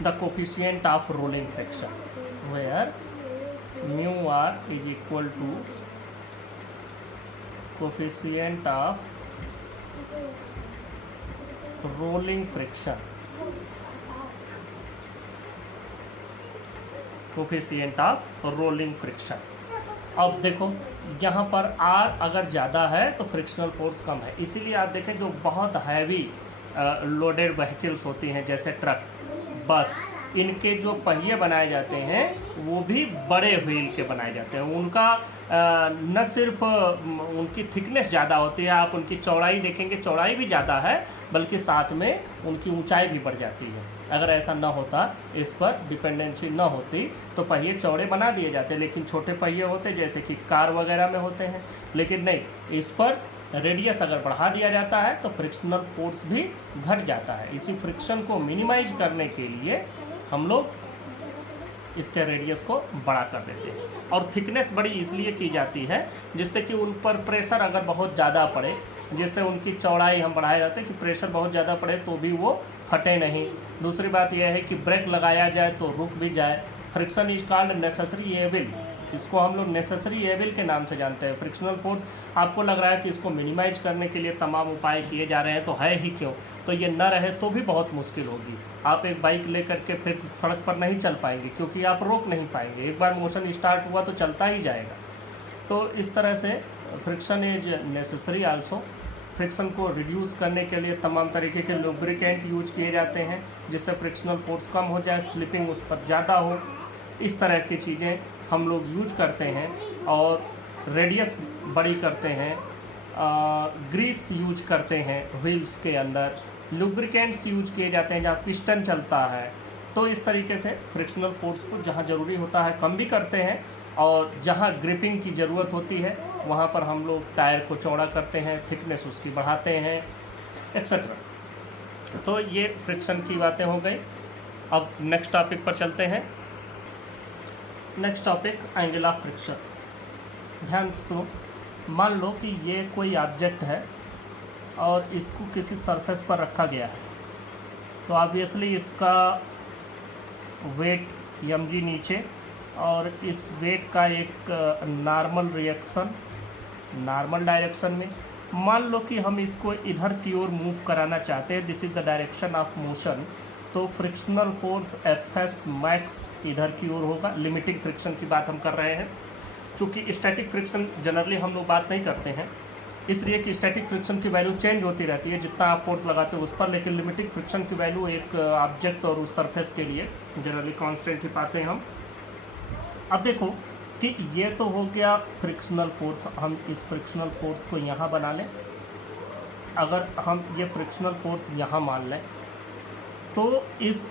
the coefficient of rolling friction, where mu r is equal to coefficient of rolling friction, coefficient of rolling friction। अब देखो यहाँ पर r अगर ज़्यादा है तो frictional force कम है, इसीलिए आप देखें जो बहुत हैवी लोडेड व्हीकल्स होती हैं जैसे ट्रक, बस, इनके जो पहिए बनाए जाते हैं वो भी बड़े व्हील के बनाए जाते हैं। उनका न सिर्फ उनकी थिकनेस ज़्यादा होती है, आप उनकी चौड़ाई देखेंगे, चौड़ाई भी ज़्यादा है, बल्कि साथ में उनकी ऊंचाई भी बढ़ जाती है। अगर ऐसा न होता, इस पर डिपेंडेंसी न होती तो पहिए चौड़े बना दिए जाते, लेकिन छोटे पहिए होते जैसे कि कार वगैरह में होते हैं। लेकिन नहीं, इस पर रेडियस अगर बढ़ा दिया जाता है तो फ्रिक्शनल फोर्स भी घट जाता है। इसी फ्रिक्शन को मिनिमाइज करने के लिए हम लोग इसके रेडियस को बड़ा कर देते हैं। और थिकनेस बड़ी इसलिए की जाती है जिससे कि उन पर प्रेशर अगर बहुत ज़्यादा पड़े, जिससे उनकी चौड़ाई हम बढ़ाए जाते हैं कि प्रेशर बहुत ज़्यादा पड़े तो भी वो फटे नहीं। दूसरी बात यह है कि ब्रेक लगाया जाए तो रुक भी जाए। Friction is called necessary evil, इसको हम लोग नेसेसरी एविल के नाम से जानते हैं। फ्रिक्शनल फोर्स आपको लग रहा है कि इसको मिनिमाइज करने के लिए तमाम उपाय किए जा रहे हैं, तो है ही क्यों, तो ये न रहे तो भी बहुत मुश्किल होगी। आप एक बाइक लेकर के फिर सड़क पर नहीं चल पाएंगे क्योंकि आप रोक नहीं पाएंगे, एक बार मोशन स्टार्ट हुआ तो चलता ही जाएगा। तो इस तरह से friction is necessary also. Friction को रिड्यूस करने के लिए तमाम तरीके के लुब्रिकेंट यूज किए जाते हैं जिससे फ्रिक्शनल फोर्स कम हो जाए, स्लिपिंग उस पर ज़्यादा हो, इस तरह की चीज़ें हम लोग यूज करते हैं। और रेडियस बड़ी करते हैं, ग्रीस यूज करते हैं व्हील्स के अंदर, लुब्रिकेंट्स यूज किए जाते हैं जहाँ पिस्टन चलता है। तो इस तरीके से फ्रिक्शनल फोर्स को जहाँ ज़रूरी होता है कम भी करते हैं, और जहाँ ग्रिपिंग की ज़रूरत होती है वहाँ पर हम लोग टायर को चौड़ा करते हैं, थिकनेस उसकी बढ़ाते हैं, एक्सेट्रा। तो ये फ्रिक्शन की बातें हो गई। अब नेक्स्ट टॉपिक पर चलते हैं। Next topic angle of friction. ध्यान दो, मान लो कि ये कोई ऑब्जेक्ट है और इसको किसी सरफेस पर रखा गया है, तो ऑब्वियसली इसका वेट mg नीचे और इस वेट का एक नॉर्मल रिएक्शन नॉर्मल डायरेक्शन में। मान लो कि हम इसको इधर की ओर मूव कराना चाहते हैं, this is the direction of motion, तो फ्रिक्शनल फोर्स एफएस मैक्स इधर की ओर होगा। लिमिटिंग फ्रिक्शन की बात हम कर रहे हैं, क्योंकि स्टैटिक फ्रिक्शन जनरली हम लोग बात नहीं करते हैं, इसलिए कि स्टैटिक फ्रिक्शन की वैल्यू चेंज होती रहती है जितना आप फोर्स लगाते हो उस पर, लेकिन लिमिटिंग फ्रिक्शन की वैल्यू एक ऑब्जेक्ट और उस सरफेस के लिए जनरली कांस्टेंट ही पाते हैं हम। अब देखो कि ये तो हो गया फ्रिक्शनल फोर्स, हम इस फ्रिक्शनल फोर्स को यहाँ बना लें। अगर हम ये फ्रिक्शनल फोर्स यहाँ मान लें तो इस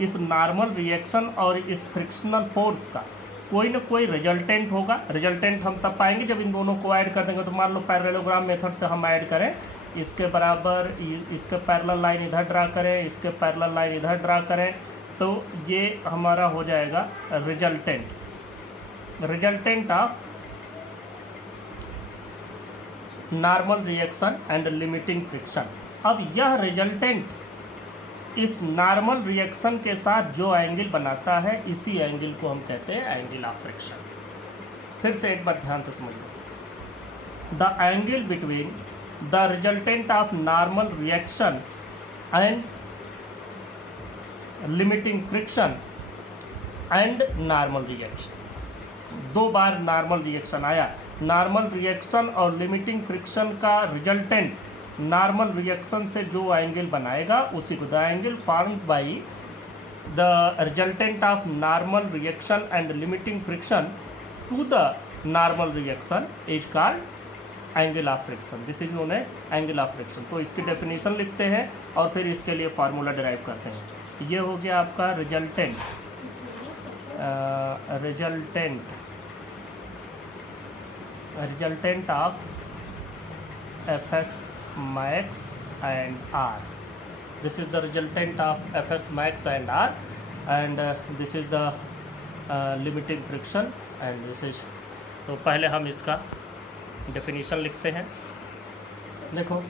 इस नॉर्मल रिएक्शन और इस फ्रिक्शनल फोर्स का कोई ना कोई रिजल्टेंट होगा। रिजल्टेंट हम तब पाएंगे जब इन दोनों को ऐड कर देंगे। तो मान लो पैरेललोग्राम मेथड से हम ऐड करें, इसके बराबर इसके पैरेलल लाइन इधर ड्रा करें, इसके पैरेलल लाइन इधर ड्रा करें, तो ये हमारा हो जाएगा resultant of normal reaction and limiting friction. अब यह रिजल्टेंट इस नॉर्मल रिएक्शन के साथ जो एंगल बनाता है, इसी एंगल को हम कहते हैं एंगल ऑफ फ्रिक्शन। फिर से एक बार ध्यान से समझिए। The angle between the resultant of normal reaction and limiting friction and normal reaction. दो बार नॉर्मल रिएक्शन आया। नॉर्मल रिएक्शन और लिमिटिंग फ्रिक्शन का रिजल्टेंट नॉर्मल रिएक्शन से जो एंगल बनाएगा उसी को the angle formed by the resultant of normal reaction and limiting friction to the normal reaction is called angle of friction. This is known as angle of friction. तो इसकी definition लिखते हैं और फिर इसके लिए फार्मूला डिराइव करते हैं। ये हो गया आपका resultant of Fs max and R. This is the resultant of Fs max and R, and this is the limiting friction, and this is। तो पहले हम इसका डेफिनेशन लिखते हैं। देखो,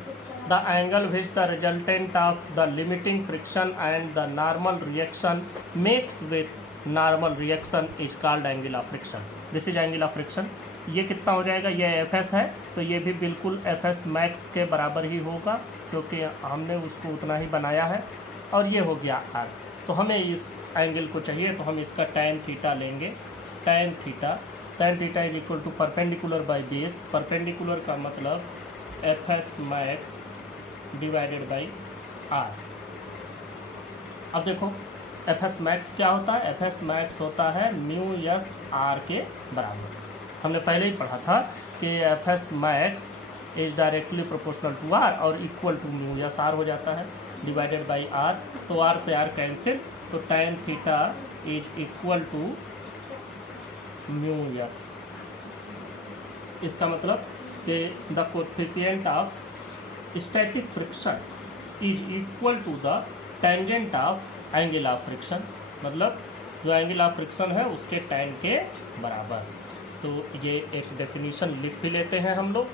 the angle which the resultant of the limiting friction and the normal reaction makes with normal reaction is called angle of friction. This is angle of friction. ये कितना हो जाएगा, ये Fs है तो ये भी बिल्कुल Fs मैक्स के बराबर ही होगा, क्योंकि हमने उसको उतना ही बनाया है। और ये हो गया R। तो हमें इस एंगल को चाहिए तो हम इसका tan थीटा लेंगे। tan theta is equal to perpendicular by base. Perpendicular का मतलब Fs max divided by R। अब देखो Fs मैक्स क्या होता है, Fs मैक्स होता है म्यू एस R के बराबर। हमने पहले ही पढ़ा था कि Fs max is directly proportional to R और equal to mu S R हो जाता है डिवाइडेड बाई R। तो R से R कैंसिल, तो tan theta is equal to mu S. इसका मतलब कि the coefficient of static friction is equal to the tangent of angle of friction. मतलब जो एंगल ऑफ फ्रिक्शन है उसके tan के बराबर। तो ये एक डेफिनेशन लिख भी लेते हैं हम लोग।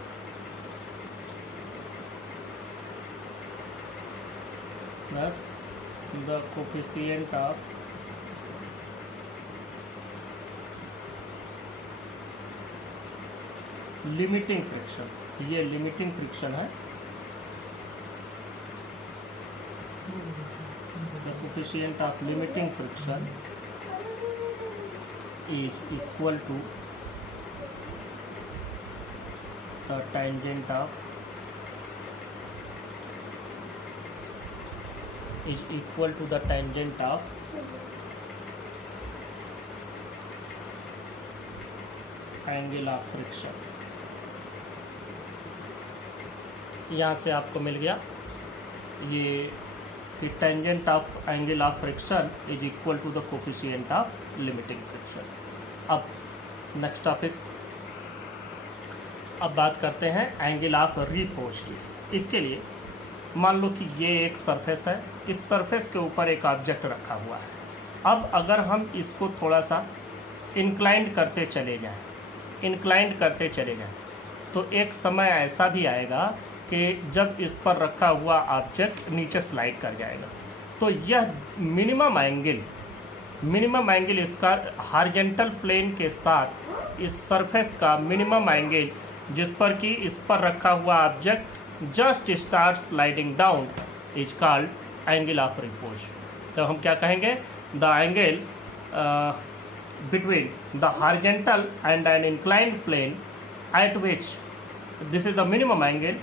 Plus the coefficient of limiting friction. ये लिमिटिंग फ्रिक्शन है। The coefficient of limiting friction is equal to the tangent of is equal to the tangent of angle of friction। यहाँ से आपको मिल गया ये कि tangent of angle of friction is equal to the coefficient of limiting friction। अब next topic, अब बात करते हैं एंगल ऑफ रिपोज की। इसके लिए मान लो कि ये एक सरफेस है, इस सरफेस के ऊपर एक ऑब्जेक्ट रखा हुआ है। अब अगर हम इसको थोड़ा सा इंक्लाइंड करते चले जाएं तो एक समय ऐसा भी आएगा कि जब इस पर रखा हुआ ऑब्जेक्ट नीचे स्लाइड कर जाएगा। तो यह मिनिमम एंगल इसका हॉरिजॉन्टल प्लेन के साथ इस सरफेस का मिनिमम एंगल जिस पर कि इस पर रखा हुआ object just start sliding down is called angle of repose. तो हम क्या कहेंगे, the angle between the horizontal and an inclined plane at which this is the minimum angle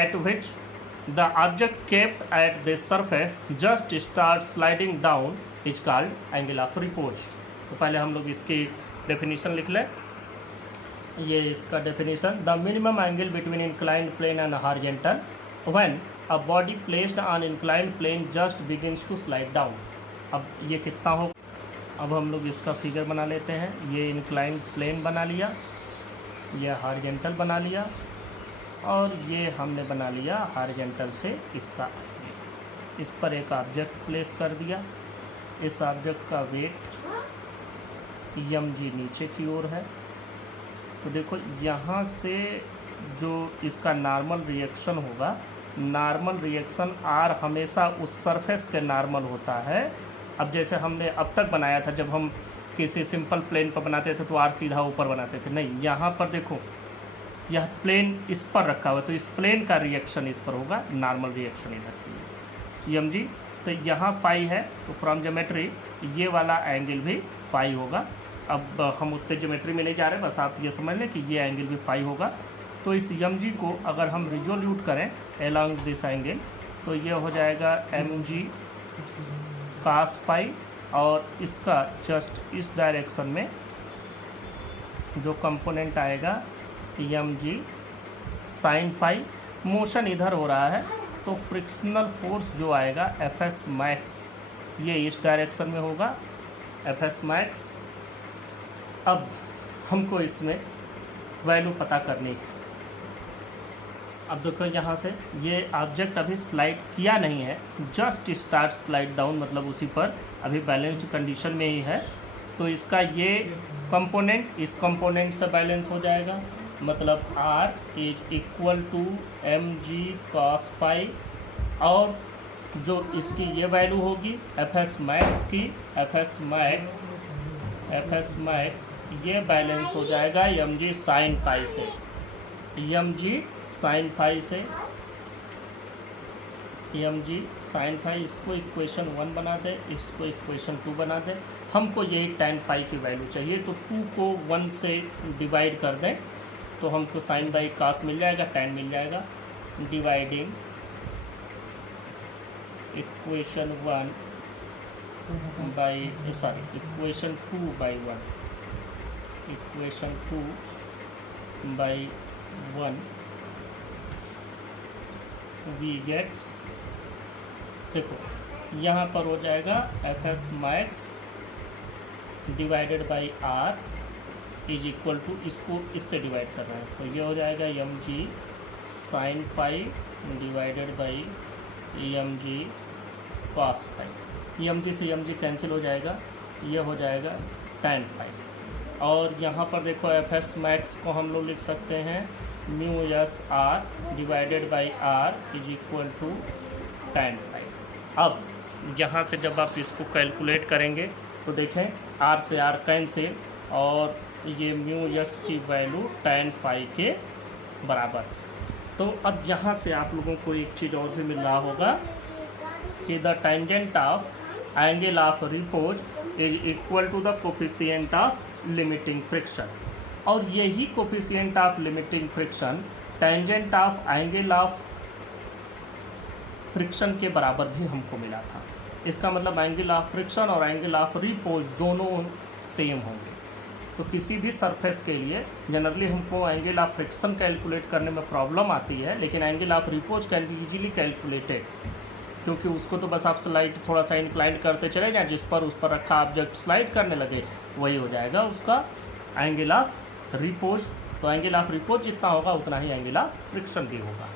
at which the object kept at this surface just start sliding down is called angle of repose. तो पहले हम लोग इसकी definition लिख लें। ये इसका definition, the minimum angle between inclined plane and horizontal when a body placed on inclined plane just begins to slide down. अब ये कितना हो, अब हम लोग इसका फिगर बना लेते हैं। ये इंक्लाइंड प्लेन बना लिया, ये हॉरिजॉन्टल बना लिया, और ये हमने बना लिया हॉरिजॉन्टल से इसका। इस पर एक ऑब्जेक्ट प्लेस कर दिया। इस ऑब्जेक्ट का वेट एम जी नीचे की ओर है। तो देखो यहाँ से जो इसका नॉर्मल रिएक्शन होगा, नॉर्मल रिएक्शन आर हमेशा उस सरफेस के नॉर्मल होता है। अब जैसे हमने अब तक बनाया था, जब हम किसी सिंपल प्लेन पर बनाते थे तो आर सीधा ऊपर बनाते थे, नहीं, यहाँ पर देखो यह प्लेन इस पर रखा हुआ, तो इस प्लेन का रिएक्शन इस पर होगा, नॉर्मल रिएक्शन इधर की एम जी। तो यहाँ पाई है, तो फ्रॉम ज्योमेट्री ये वाला एंगल भी पाई होगा। अब हम उत्ते ज्योमेट्री में ले जा रहे हैं, बस आप ये समझ लें कि ये एंगल भी पाई होगा। तो इस एम जी को अगर हम रिजोल्यूट करें अलॉन्ग दिस एंगल, तो ये हो जाएगा एम जी कास पाई, और इसका जस्ट इस डायरेक्शन में जो कंपोनेंट आएगा M G sine phi. Motion इधर हो रहा है, तो फ्रिक्शनल फोर्स जो आएगा एफ एस मैक्स, ये इस डायरेक्शन में होगा, एफ एस मैक्स। अब हमको इसमें वैल्यू पता करनी है। अब देखो यहाँ से ये ऑब्जेक्ट अभी स्लाइड किया नहीं है, जस्ट स्टार्ट स्लाइड डाउन, मतलब उसी पर अभी बैलेंस्ड कंडीशन में ही है। तो इसका ये कंपोनेंट इस कंपोनेंट से बैलेंस हो जाएगा, मतलब R is equal to M G cos pi, और जो इसकी ये वैल्यू होगी एफ एस मैक्स की, एफ एस मैक्स ये बैलेंस हो जाएगा एम जी साइन पाई से, एम जी साइन फाई से, एम जी साइन फाई। इसको इक्वेशन 1 बना दे, इसको इक्वेशन 2 बना दे। हमको यही tan फाई की वैल्यू चाहिए, तो 2 को 1 से डिवाइड कर दें तो हमको साइन बाई कास मिल जाएगा, tan मिल जाएगा। Dividing equation 1 by equation 2 by 1, equation 2 by 1 we get, देखो यहाँ पर हो जाएगा F S max divided by R is equal to, इसको इससे डिवाइड कर रहे हैं, तो ये हो जाएगा M G sine phi divided by M G cos phi. M G से एम जी कैंसिल हो जाएगा, ये हो जाएगा tan फाई। और यहाँ पर देखो एफ एस मैक्स को हम लोग लिख सकते हैं mu S R divided by R is equal to tan phi. अब यहाँ से जब आप इसको कैलकुलेट करेंगे तो देखें आर से आर कैंसिल, और ये म्यू एस की वैल्यू tan फाई के बराबर। तो अब यहाँ से आप लोगों को एक चीज़ और भी मिल रहा होगा कि the tangent of angle of repose is equal to the coefficient of limiting friction, और यही coefficient of limiting friction tangent of angle of friction के बराबर भी हमको मिला था। इसका मतलब एंगल ऑफ फ्रिक्शन और एंगल ऑफ रिपोज दोनों सेम होंगे। तो किसी भी सरफेस के लिए जनरली हमको एंगल ऑफ फ्रिक्शन कैलकुलेट करने में प्रॉब्लम आती है, लेकिन angle of repose can be easily calculated, क्योंकि उसको तो बस आप स्लाइड थोड़ा सा इंक्लाइंड करते चले जाए, जिस पर उस पर रखा ऑब्जेक्ट स्लाइड करने लगे वही हो जाएगा उसका एंगल ऑफ रिपोज। तो एंगल ऑफ रिपोज जितना होगा उतना ही एंगल ऑफ फ्रिक्शन भी होगा।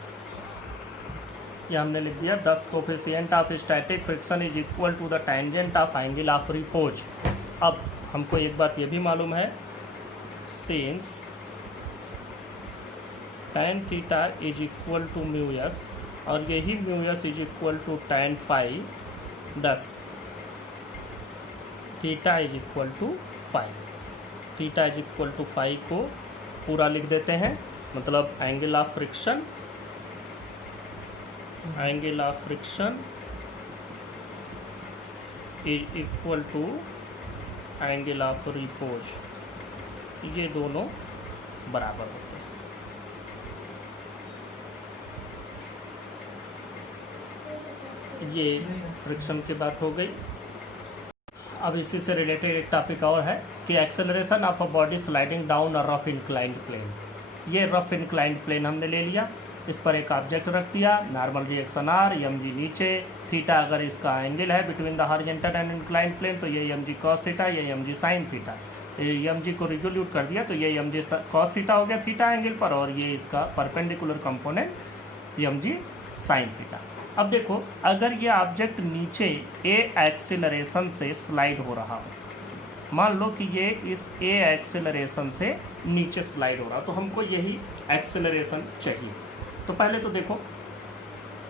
ये हमने लिख दिया 10 coefficient of static friction is equal to the tangent of angle of repose. अब हमको एक बात ये भी मालूम है, since tan theta is equal to mu S, और यही mu S is equal to tan phi, 10 theta is equal to phi, theta is equal to phi को पूरा लिख देते हैं, मतलब angle of friction, angle of friction is equal to angle of repose, ये दोनों बराबर होते हैं। ये फ्रिक्शन की बात हो गई। अब इसी से रिलेटेड एक टॉपिक और है कि acceleration of a body sliding down a rough inclined plane. ये रफ इंक्लाइंड प्लेन हमने ले लिया, इस पर एक ऑब्जेक्ट रख दिया, normal reaction R, M G नीचे, थीटा अगर इसका एंगल है between the horizontal and inclined plane तो ये एम जी कॉस थीटा, ये M G sine theta. M G को रिजोल्यूट कर दिया तो ये एम जी कॉस थीटा हो गया थीटा एंगल पर, और ये इसका perpendicular component M G sine theta. अब देखो, अगर ये ऑब्जेक्ट नीचे ए एक्सेलरेशन से स्लाइड हो रहा हो, मान लो कि ये इस ए एक्सेलरेशन से नीचे स्लाइड हो रहा, तो हमको यही एक्सेलरेशन चाहिए। तो पहले तो देखो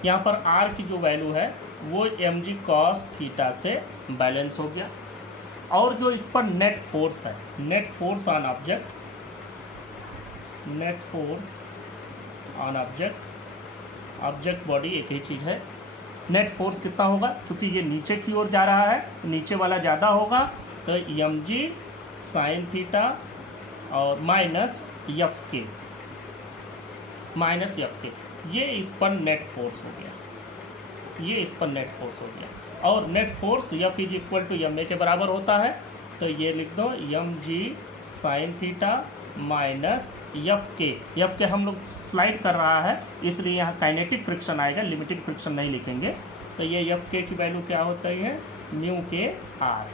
यहाँ पर आर की जो वैल्यू है वो mg cos थीटा से बैलेंस हो गया, और जो इस पर नेट फोर्स है, net force on object, net force on object, object body एक ही चीज़ है, नेट फोर्स कितना होगा, क्योंकि ये नीचे की ओर जा रहा है तो नीचे वाला ज़्यादा होगा, तो mg साइन थीटा और माइनस एफ के, माइनस एफ के, ये इस पर नेट फोर्स हो गया, ये इस पर नेट फोर्स हो गया। और net force F is equal to M A के बराबर होता है, तो ये लिख दो mg sine theta minus F के हम लोग स्लाइड कर रहा है इसलिए यहाँ काइनेटिक फ्रिक्शन आएगा, लिमिटेड फ्रिक्शन नहीं लिखेंगे। तो ये एफ के की वैल्यू क्या होता है, म्यू के आर।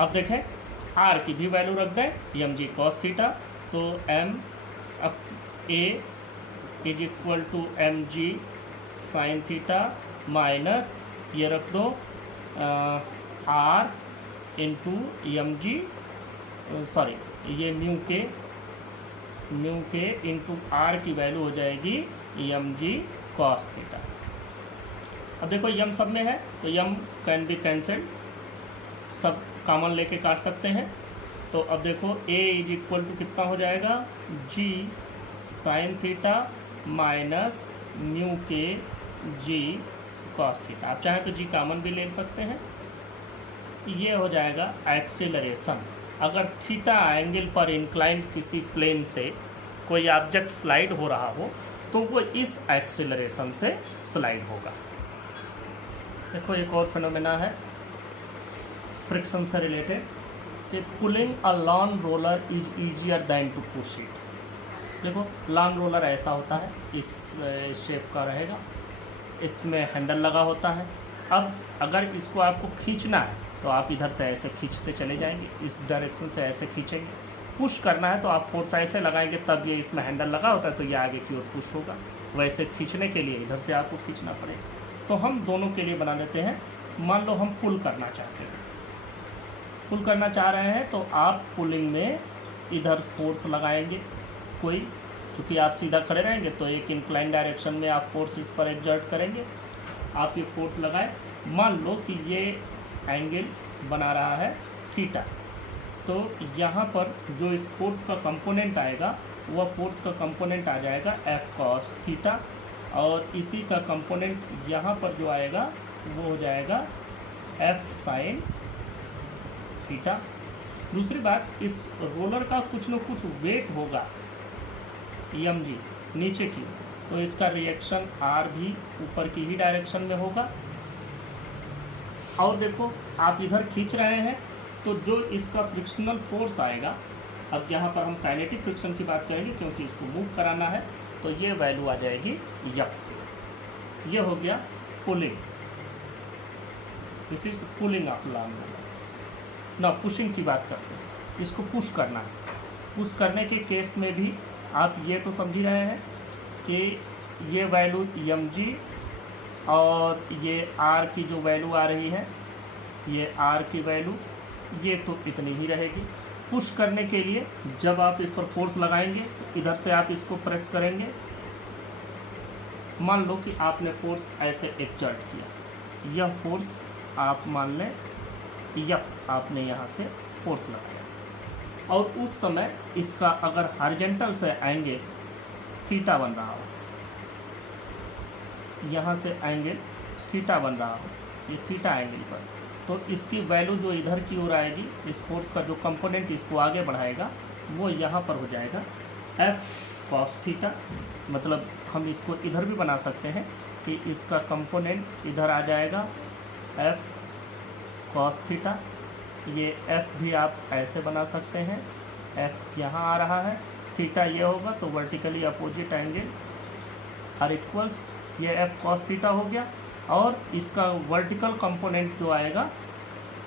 अब देखें आर की भी वैल्यू रख दें, mg cos थीटा, तो m A is equal to mg sine theta minus ये रख दो आर इंटू mg, सॉरी ये म्यू के इंटू आर की वैल्यू हो जाएगी mg cos थीटा। अब देखो m सब में है तो m कैन बी कैंसल्ड, सब कॉमन लेके काट सकते हैं। तो अब देखो a इज इक्वल टू कितना हो जाएगा, g sign theta minus mu के g cos थीटा। आप चाहें तो g कॉमन भी ले सकते हैं। ये हो जाएगा एक्सेलरेशन। अगर थीटा एंगल पर इंक्लाइंड किसी प्लेन से कोई ऑब्जेक्ट स्लाइड हो रहा हो तो वो इस एक्सेलरेशन से स्लाइड होगा। देखो एक और फिनोमेना है फ्रिक्शन से रिलेटेड, कि pulling a lawn roller is easier than to push it. देखो लॉन रोलर ऐसा होता है, इस शेप का रहेगा, इसमें हैंडल लगा होता है। अब अगर इसको आपको खींचना है तो आप इधर से ऐसे खींचते चले जाएंगे, इस डायरेक्शन से ऐसे खींचेंगे। पुश करना है तो आप फोर्स ऐसे लगाएंगे, तब ये इसमें हैंडल लगा होता है तो ये आगे की ओर पुश होगा। वैसे खींचने के लिए इधर से आपको खींचना पड़ेगा। तो हम दोनों के लिए बना देते हैं। मान लो हम पुल करना चाहते हैं, पुल करना चाह रहे हैं तो आप पुलिंग में इधर फोर्स लगाएंगे कोई, क्योंकि आप सीधा खड़े रहेंगे तो एक इंक्लाइन डायरेक्शन में आप फोर्स इस पर एग्जर्ट करेंगे। आप ये फोर्स लगाए, मान लो कि ये एंगल बना रहा है थीटा, तो यहाँ पर जो इस फोर्स का कंपोनेंट आएगा वह फोर्स का कंपोनेंट आ जाएगा एफ कॉस थीटा, और इसी का कंपोनेंट यहाँ पर जो आएगा वो हो जाएगा एफ साइन थीटा। दूसरी बात, इस रोलर का कुछ न कुछ वेट होगा mg नीचे की, तो इसका रिएक्शन r भी ऊपर की ही डायरेक्शन में होगा। और देखो आप इधर खींच रहे हैं तो जो इसका फ्रिक्शनल फोर्स आएगा, अब यहाँ पर हम काइनेटिक फ्रिक्शन की बात करेंगे क्योंकि इसको मूव कराना है, तो ये वैल्यू आ जाएगी एफ। ये हो गया pulling, this is pulling of lawn roller. ना पुशिंग की बात करते हैं, इसको पुश करना है। पुश करने के केस में भी आप ये तो समझ ही रहे हैं कि ये वैल्यू mg और ये r की जो वैल्यू आ रही है, ये r की वैल्यू ये तो इतनी ही रहेगी। पुश करने के लिए जब आप इस पर फोर्स लगाएंगे इधर से आप इसको प्रेस करेंगे, मान लो कि आपने फोर्स ऐसे एक्सर्ट किया, यह फोर्स आप मान लें यह आपने यहाँ से फोर्स लगाया, और उस समय इसका अगर हॉरिजॉन्टल से एंगल थीटा बन रहा हो, यहाँ से एंगल थीटा बन रहा हो, ये थीटा एंगल पर, तो इसकी वैल्यू जो इधर की ओर आएगी, इस फोर्स का जो कंपोनेंट इसको आगे बढ़ाएगा वो यहाँ पर हो जाएगा एफ कॉस थीटा। मतलब हम इसको इधर भी बना सकते हैं कि इसका कंपोनेंट इधर आ जाएगा एफ कॉस थीटा। ये एफ भी आप ऐसे बना सकते हैं, एफ यहाँ आ रहा है, थीटा ये होगा, तो vertically opposite angle are equals, ये एफ कॉस थीटा हो गया। और इसका वर्टिकल कंपोनेंट जो आएगा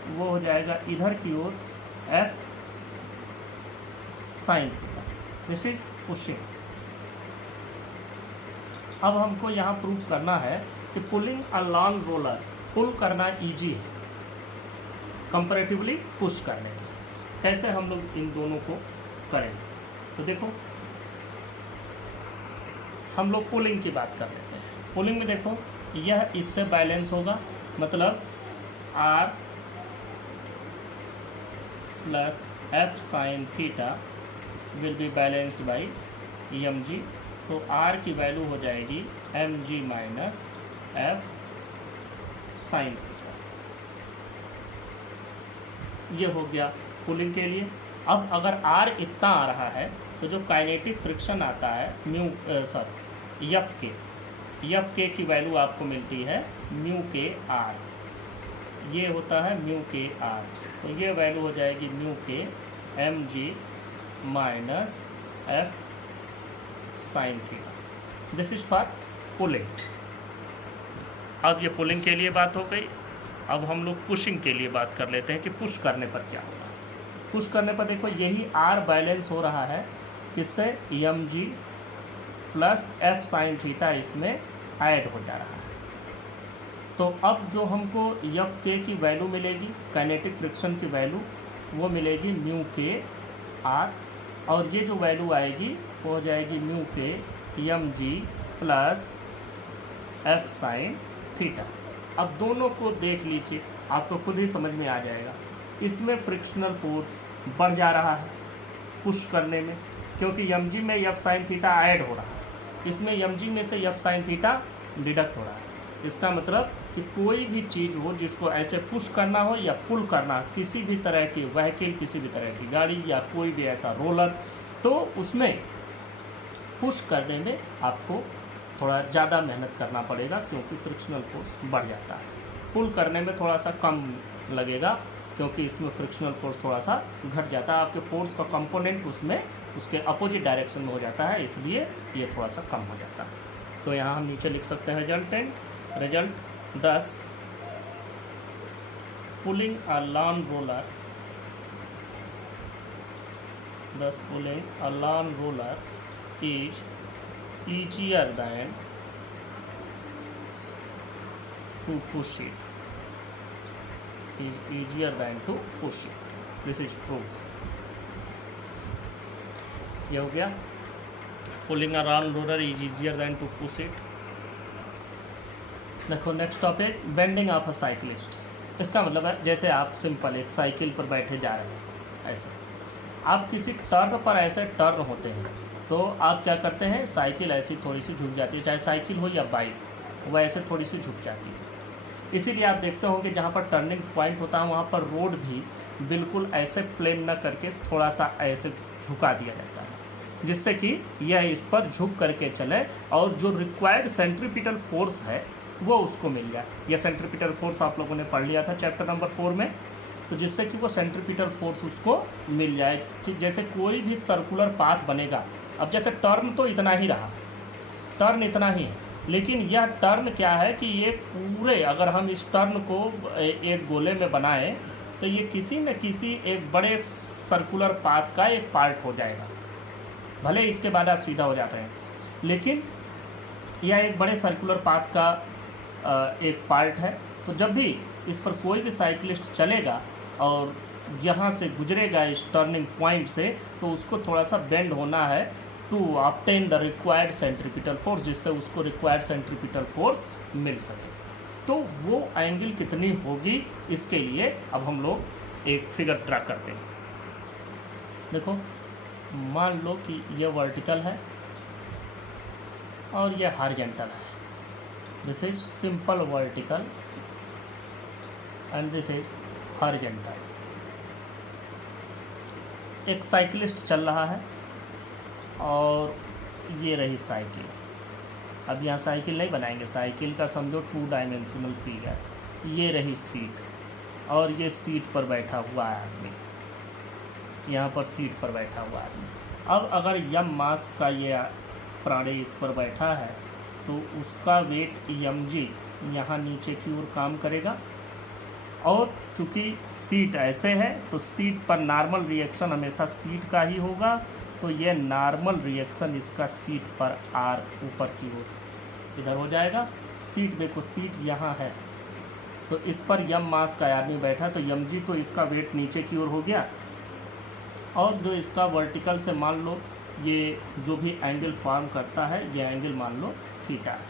वो हो जाएगा इधर की ओर F sine theta, this is pushing. अब हमको यहाँ प्रूव करना है कि pulling a long roller, pull करना ईजी है कंपैरेटिवली पुश करने में। कैसे हम लोग इन दोनों को करेंगे, तो देखो हम लोग पुलिंग की बात कर लेते हैं। पुलिंग में देखो यह इससे बैलेंस होगा, मतलब R plus F sine theta will be balanced by mg। तो R की वैल्यू हो जाएगी mg minus F sine theta. ये हो गया पुलिंग के लिए। अब अगर R इतना आ रहा है तो जो काइनेटिक फ्रिक्शन आता है एफ के की वैल्यू आपको मिलती है म्यू के आर, ये होता है म्यू के आर। तो ये वैल्यू हो जाएगी म्यू के M ji minus F sine theta. This is for pulling. अब ये पुलिंग के लिए बात हो गई। अब हम लोग पुशिंग के लिए बात कर लेते हैं कि पुश करने पर क्या होगा। पुश करने पर देखो यही आर बैलेंस हो रहा है किससे, M G plus F sine theta इसमें ऐड हो जा रहा है। तो अब जो हमको एफ के की वैल्यू मिलेगी, काइनेटिक फ्रिक्शन की वैल्यू, वो मिलेगी म्यू के आर, और ये जो वैल्यू आएगी वो हो जाएगी म्यू के M G plus F sine theta. अब दोनों को देख लीजिए, आपको खुद ही समझ में आ जाएगा। इसमें फ्रिक्शनल फोर्स बढ़ जा रहा है पुश करने में, क्योंकि एम जी में एफ साइन थीटा ऐड हो रहा है, इसमें एम जी में से एफ साइन थीटा डिडक्ट हो रहा है। इसका मतलब कि कोई भी चीज़ हो जिसको ऐसे पुश करना हो या पुल करना, किसी भी तरह की व्हीकल, किसी भी तरह की गाड़ी या कोई भी ऐसा रोलर, तो उसमें पुश करने में आपको थोड़ा ज़्यादा मेहनत करना पड़ेगा, क्योंकि फ्रिक्शनल फोर्स बढ़ जाता है। पुल करने में थोड़ा सा कम लगेगा, क्योंकि इसमें फ्रिक्शनल फोर्स थोड़ा सा घट जाता है। आपके फोर्स का कंपोनेंट उसमें उसके अपोजिट डायरेक्शन में हो जाता है, इसलिए ये थोड़ा सा कम हो जाता है। तो यहाँ हम नीचे लिख सकते हैं result 10 pulling a long roller, 10 pulling a long roller is easier than to push it, is easier than to push it. This is proved. ये हो गया pulling a long roller is easier than to push it। देखो next topic, bending of a cyclist. इसका मतलब है जैसे आप simple एक साइकिल पर बैठे जा रहे हैं, ऐसे आप किसी टर्न पर ऐसे टर्न होते हैं, तो आप क्या करते हैं, साइकिल ऐसी थोड़ी सी झुक जाती है, चाहे साइकिल हो या बाइक, वो ऐसे थोड़ी सी झुक जाती है। इसीलिए आप देखते होंगे जहाँ पर टर्निंग पॉइंट होता है वहाँ पर रोड भी बिल्कुल ऐसे प्लेन न करके थोड़ा सा ऐसे झुका दिया जाता है, जिससे कि यह इस पर झुक करके चले और जो रिक्वायर्ड सेंट्रीपिटल फोर्स है वो उसको मिल जाए। यह सेंट्रीपिटल फोर्स आप लोगों ने पढ़ लिया था चैप्टर नंबर 4 में, तो जिससे कि वो सेंट्रीपिटल फोर्स उसको मिल जाए। कि जैसे कोई भी सर्कुलर पाथ बनेगा, अब जैसे टर्न तो इतना ही रहा, टर्न इतना ही है, लेकिन यह टर्न क्या है कि ये पूरे, अगर हम इस टर्न को एक गोले में बनाएं तो ये किसी न किसी एक बड़े सर्कुलर पाथ का एक पार्ट हो जाएगा। भले इसके बाद आप सीधा हो जाते हैं, लेकिन यह एक बड़े सर्कुलर पाथ का एक पार्ट है। तो जब भी इस पर कोई भी साइकिलिस्ट चलेगा और यहाँ से गुजरेगा इस टर्निंग पॉइंट से, तो उसको थोड़ा सा बेंड होना है to obtain the required centripetal force, जिससे उसको रिक्वायर्ड सेंट्रीपिटल फोर्स मिल सके। तो वो एंगल कितनी होगी, इसके लिए अब हम लोग एक फिगर ड्रा करते हैं। देखो मान लो कि ये वर्टिकल है और ये हॉरिजॉन्टल है। This is simple vertical and this is horizontal. एक साइकिलिस्ट चल रहा है और ये रही साइकिल। अब यहाँ साइकिल नहीं बनाएंगे, साइकिल का समझो 2 डायमेंशनल फिगर। ये रही सीट और ये सीट पर बैठा हुआ है आदमी, यहाँ पर सीट पर बैठा हुआ आदमी। अब अगर यम मास का ये प्राणी इस पर बैठा है तो उसका वेट यम जी यहाँ नीचे की ओर काम करेगा, और चूँकि सीट ऐसे है तो सीट पर नॉर्मल रिएक्शन हमेशा सीट का ही होगा, तो ये नॉर्मल रिएक्शन इसका सीट पर आर ऊपर की ओर इधर हो जाएगा सीट देखो, सीट यहाँ है तो इस पर यम मास का आदमी बैठा, तो यम जी तो इसका वेट नीचे की ओर हो गया, और जो इसका वर्टिकल से मान लो ये जो भी एंगल फॉर्म करता है, ये एंगल मान लो थीटा है।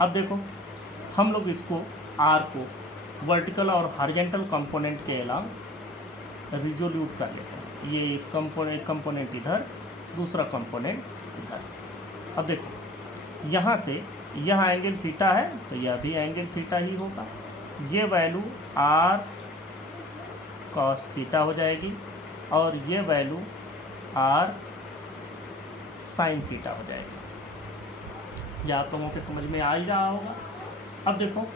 अब देखो हम लोग इसको आर को वर्टिकल और हॉरिजॉन्टल कंपोनेंट के अलावा रिजोल्यूट कर लेते हैं। ये इस कंपोनेंट इधर, दूसरा कंपोनेंट इधर। अब देखो यहाँ से यह एंगल थीटा है तो यह भी एंगल थीटा ही होगा। ये वैल्यू आर कॉस थीटा हो जाएगी और ये वैल्यू आर साइन थीटा हो जाएगी। यह आप लोगों के समझ में आ ही रहा होगा। अब देखो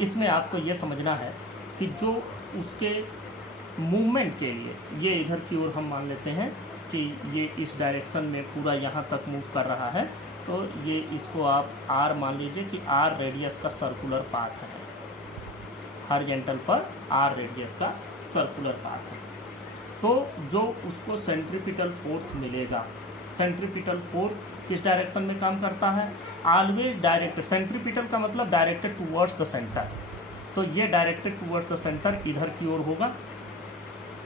इसमें आपको ये समझना है कि जो उसके मूवमेंट के लिए ये इधर की ओर हम मान लेते हैं कि ये इस डायरेक्शन में पूरा यहाँ तक मूव कर रहा है, तो ये इसको आप आर मान लीजिए कि आर रेडियस का सर्कुलर पाथ है, हॉरिजॉन्टल पर आर रेडियस का सर्कुलर पाथ है। तो जो उसको सेंट्रीपिटल फोर्स मिलेगा, सेंट्रीपिटल फोर्स किस डायरेक्शन में काम करता है, ऑलवेज डायरेक्ट। सेंट्रीपिटल का मतलब डायरेक्टेड टुवर्ड्स द सेंटर, तो ये डायरेक्टेड टुवर्ड्स द सेंटर इधर की ओर होगा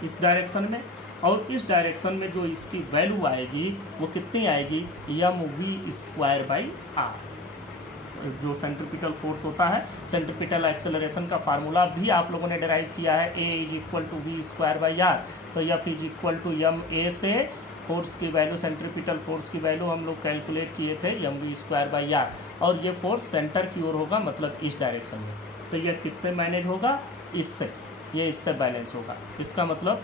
इस डायरेक्शन में, और इस डायरेक्शन में जो इसकी वैल्यू आएगी वो कितनी आएगी, M V square by R. जो सेंट्रीपिटल फोर्स होता है, सेंट्रीपिटल एक्सेलरेशन का फार्मूला भी आप लोगों ने डिराइव किया है, A is equal to V square by R. तो F is equal to M A से फोर्स की वैल्यू, सेंट्रीपिटल फोर्स की वैल्यू हम लोग कैलकुलेट किए थे M V square by R, और ये फोर्स सेंटर की ओर होगा, मतलब इस डायरेक्शन में। तो ये किससे मैनेज होगा, इससे, ये इससे बैलेंस होगा। इसका मतलब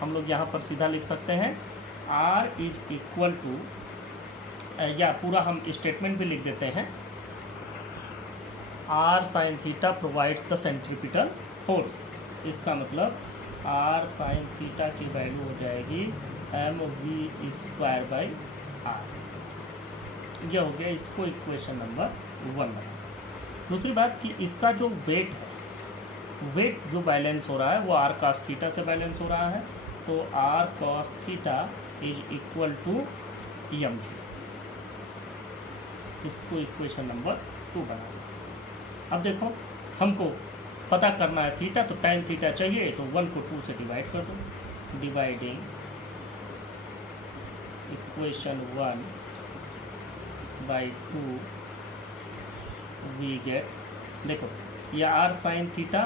हम लोग यहाँ पर सीधा लिख सकते हैं आर इज इक्वल टू, या पूरा हम स्टेटमेंट भी लिख देते हैं, R sine theta provides the centripetal force. इसका मतलब आर साइन थीटा की वैल्यू हो जाएगी M V square by R. यह हो गया, इसको इक्वेशन नंबर 1। दूसरी बात कि इसका जो वेट है, वेट जो बैलेंस हो रहा है वो आर कॉस थीटा से बैलेंस हो रहा है, तो R cos theta is equal to M G. इसको इक्वेशन नंबर 2 बनाना। अब देखो हमको पता करना है थीटा, तो tan थीटा चाहिए तो 1 को 2 से डिवाइड कर दो। Dividing equation 1 by 2 we get, देखो ये आर साइन थीटा,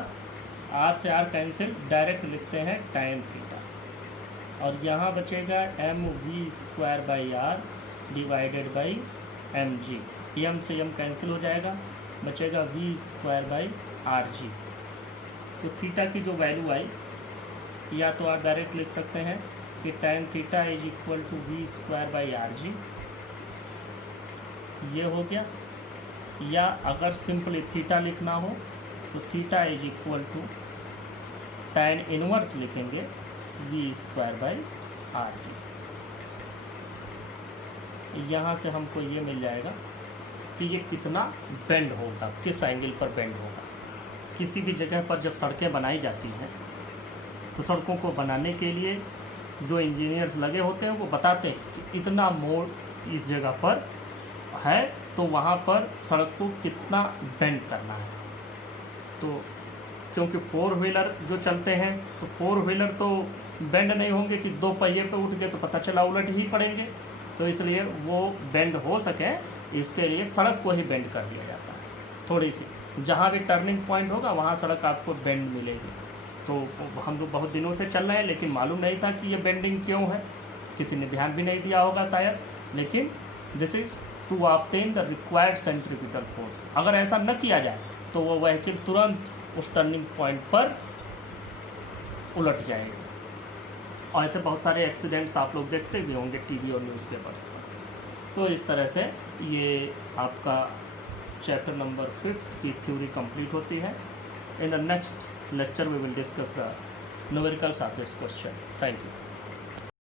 आर से आर कैंसिल, डायरेक्ट लिखते हैं tan थीटा, और यहाँ बचेगा M V square by R divided by M G. M से एम कैंसिल हो जाएगा, बचेगा V square by R G. तो थीटा की जो वैल्यू आई, या तो आप डायरेक्ट लिख सकते हैं कि tan theta is equal to V square by R G, ये हो गया। या अगर सिंपली थीटा लिखना हो तो theta is equal to tan inverse लिखेंगे V square by R G. यहाँ से हमको ये मिल जाएगा कि ये कितना बेंड होगा, किस एंगल पर बेंड होगा। किसी भी जगह पर जब सड़कें बनाई जाती हैं तो सड़कों को बनाने के लिए जो इंजीनियर्स लगे होते हैं वो बताते हैं कि इतना मोड़ इस जगह पर है तो वहाँ पर सड़क को कितना बेंड करना है। तो क्योंकि 4 व्हीलर जो चलते हैं तो 4 व्हीलर तो बेंड नहीं होंगे कि 2 पहिए पे उठ गए तो पता चला उलट ही पड़ेंगे, तो इसलिए वो बेंड हो सके इसके लिए सड़क को ही बेंड कर दिया जाता है। थोड़ी सी जहाँ भी टर्निंग पॉइंट होगा वहाँ सड़क आपको बेंड मिलेगी। तो हम लोग बहुत दिनों से चल रहे हैं लेकिन मालूम नहीं था कि ये बेंडिंग क्यों है, किसी ने ध्यान भी नहीं दिया होगा शायद, लेकिन this is to obtain the required centripetal force. अगर ऐसा न किया जाए तो वो व्हीकल तुरंत उस टर्निंग पॉइंट पर उलट जाएगा। और ऐसे बहुत सारे एक्सीडेंट्स आप लोग देखते भी होंगे टीवी और न्यूज़पेपर्स पर। तो इस तरह से ये आपका चैप्टर नंबर 5 की थ्योरी कंप्लीट होती है। In the next lecture we will discuss the numericals of this question. Thank you.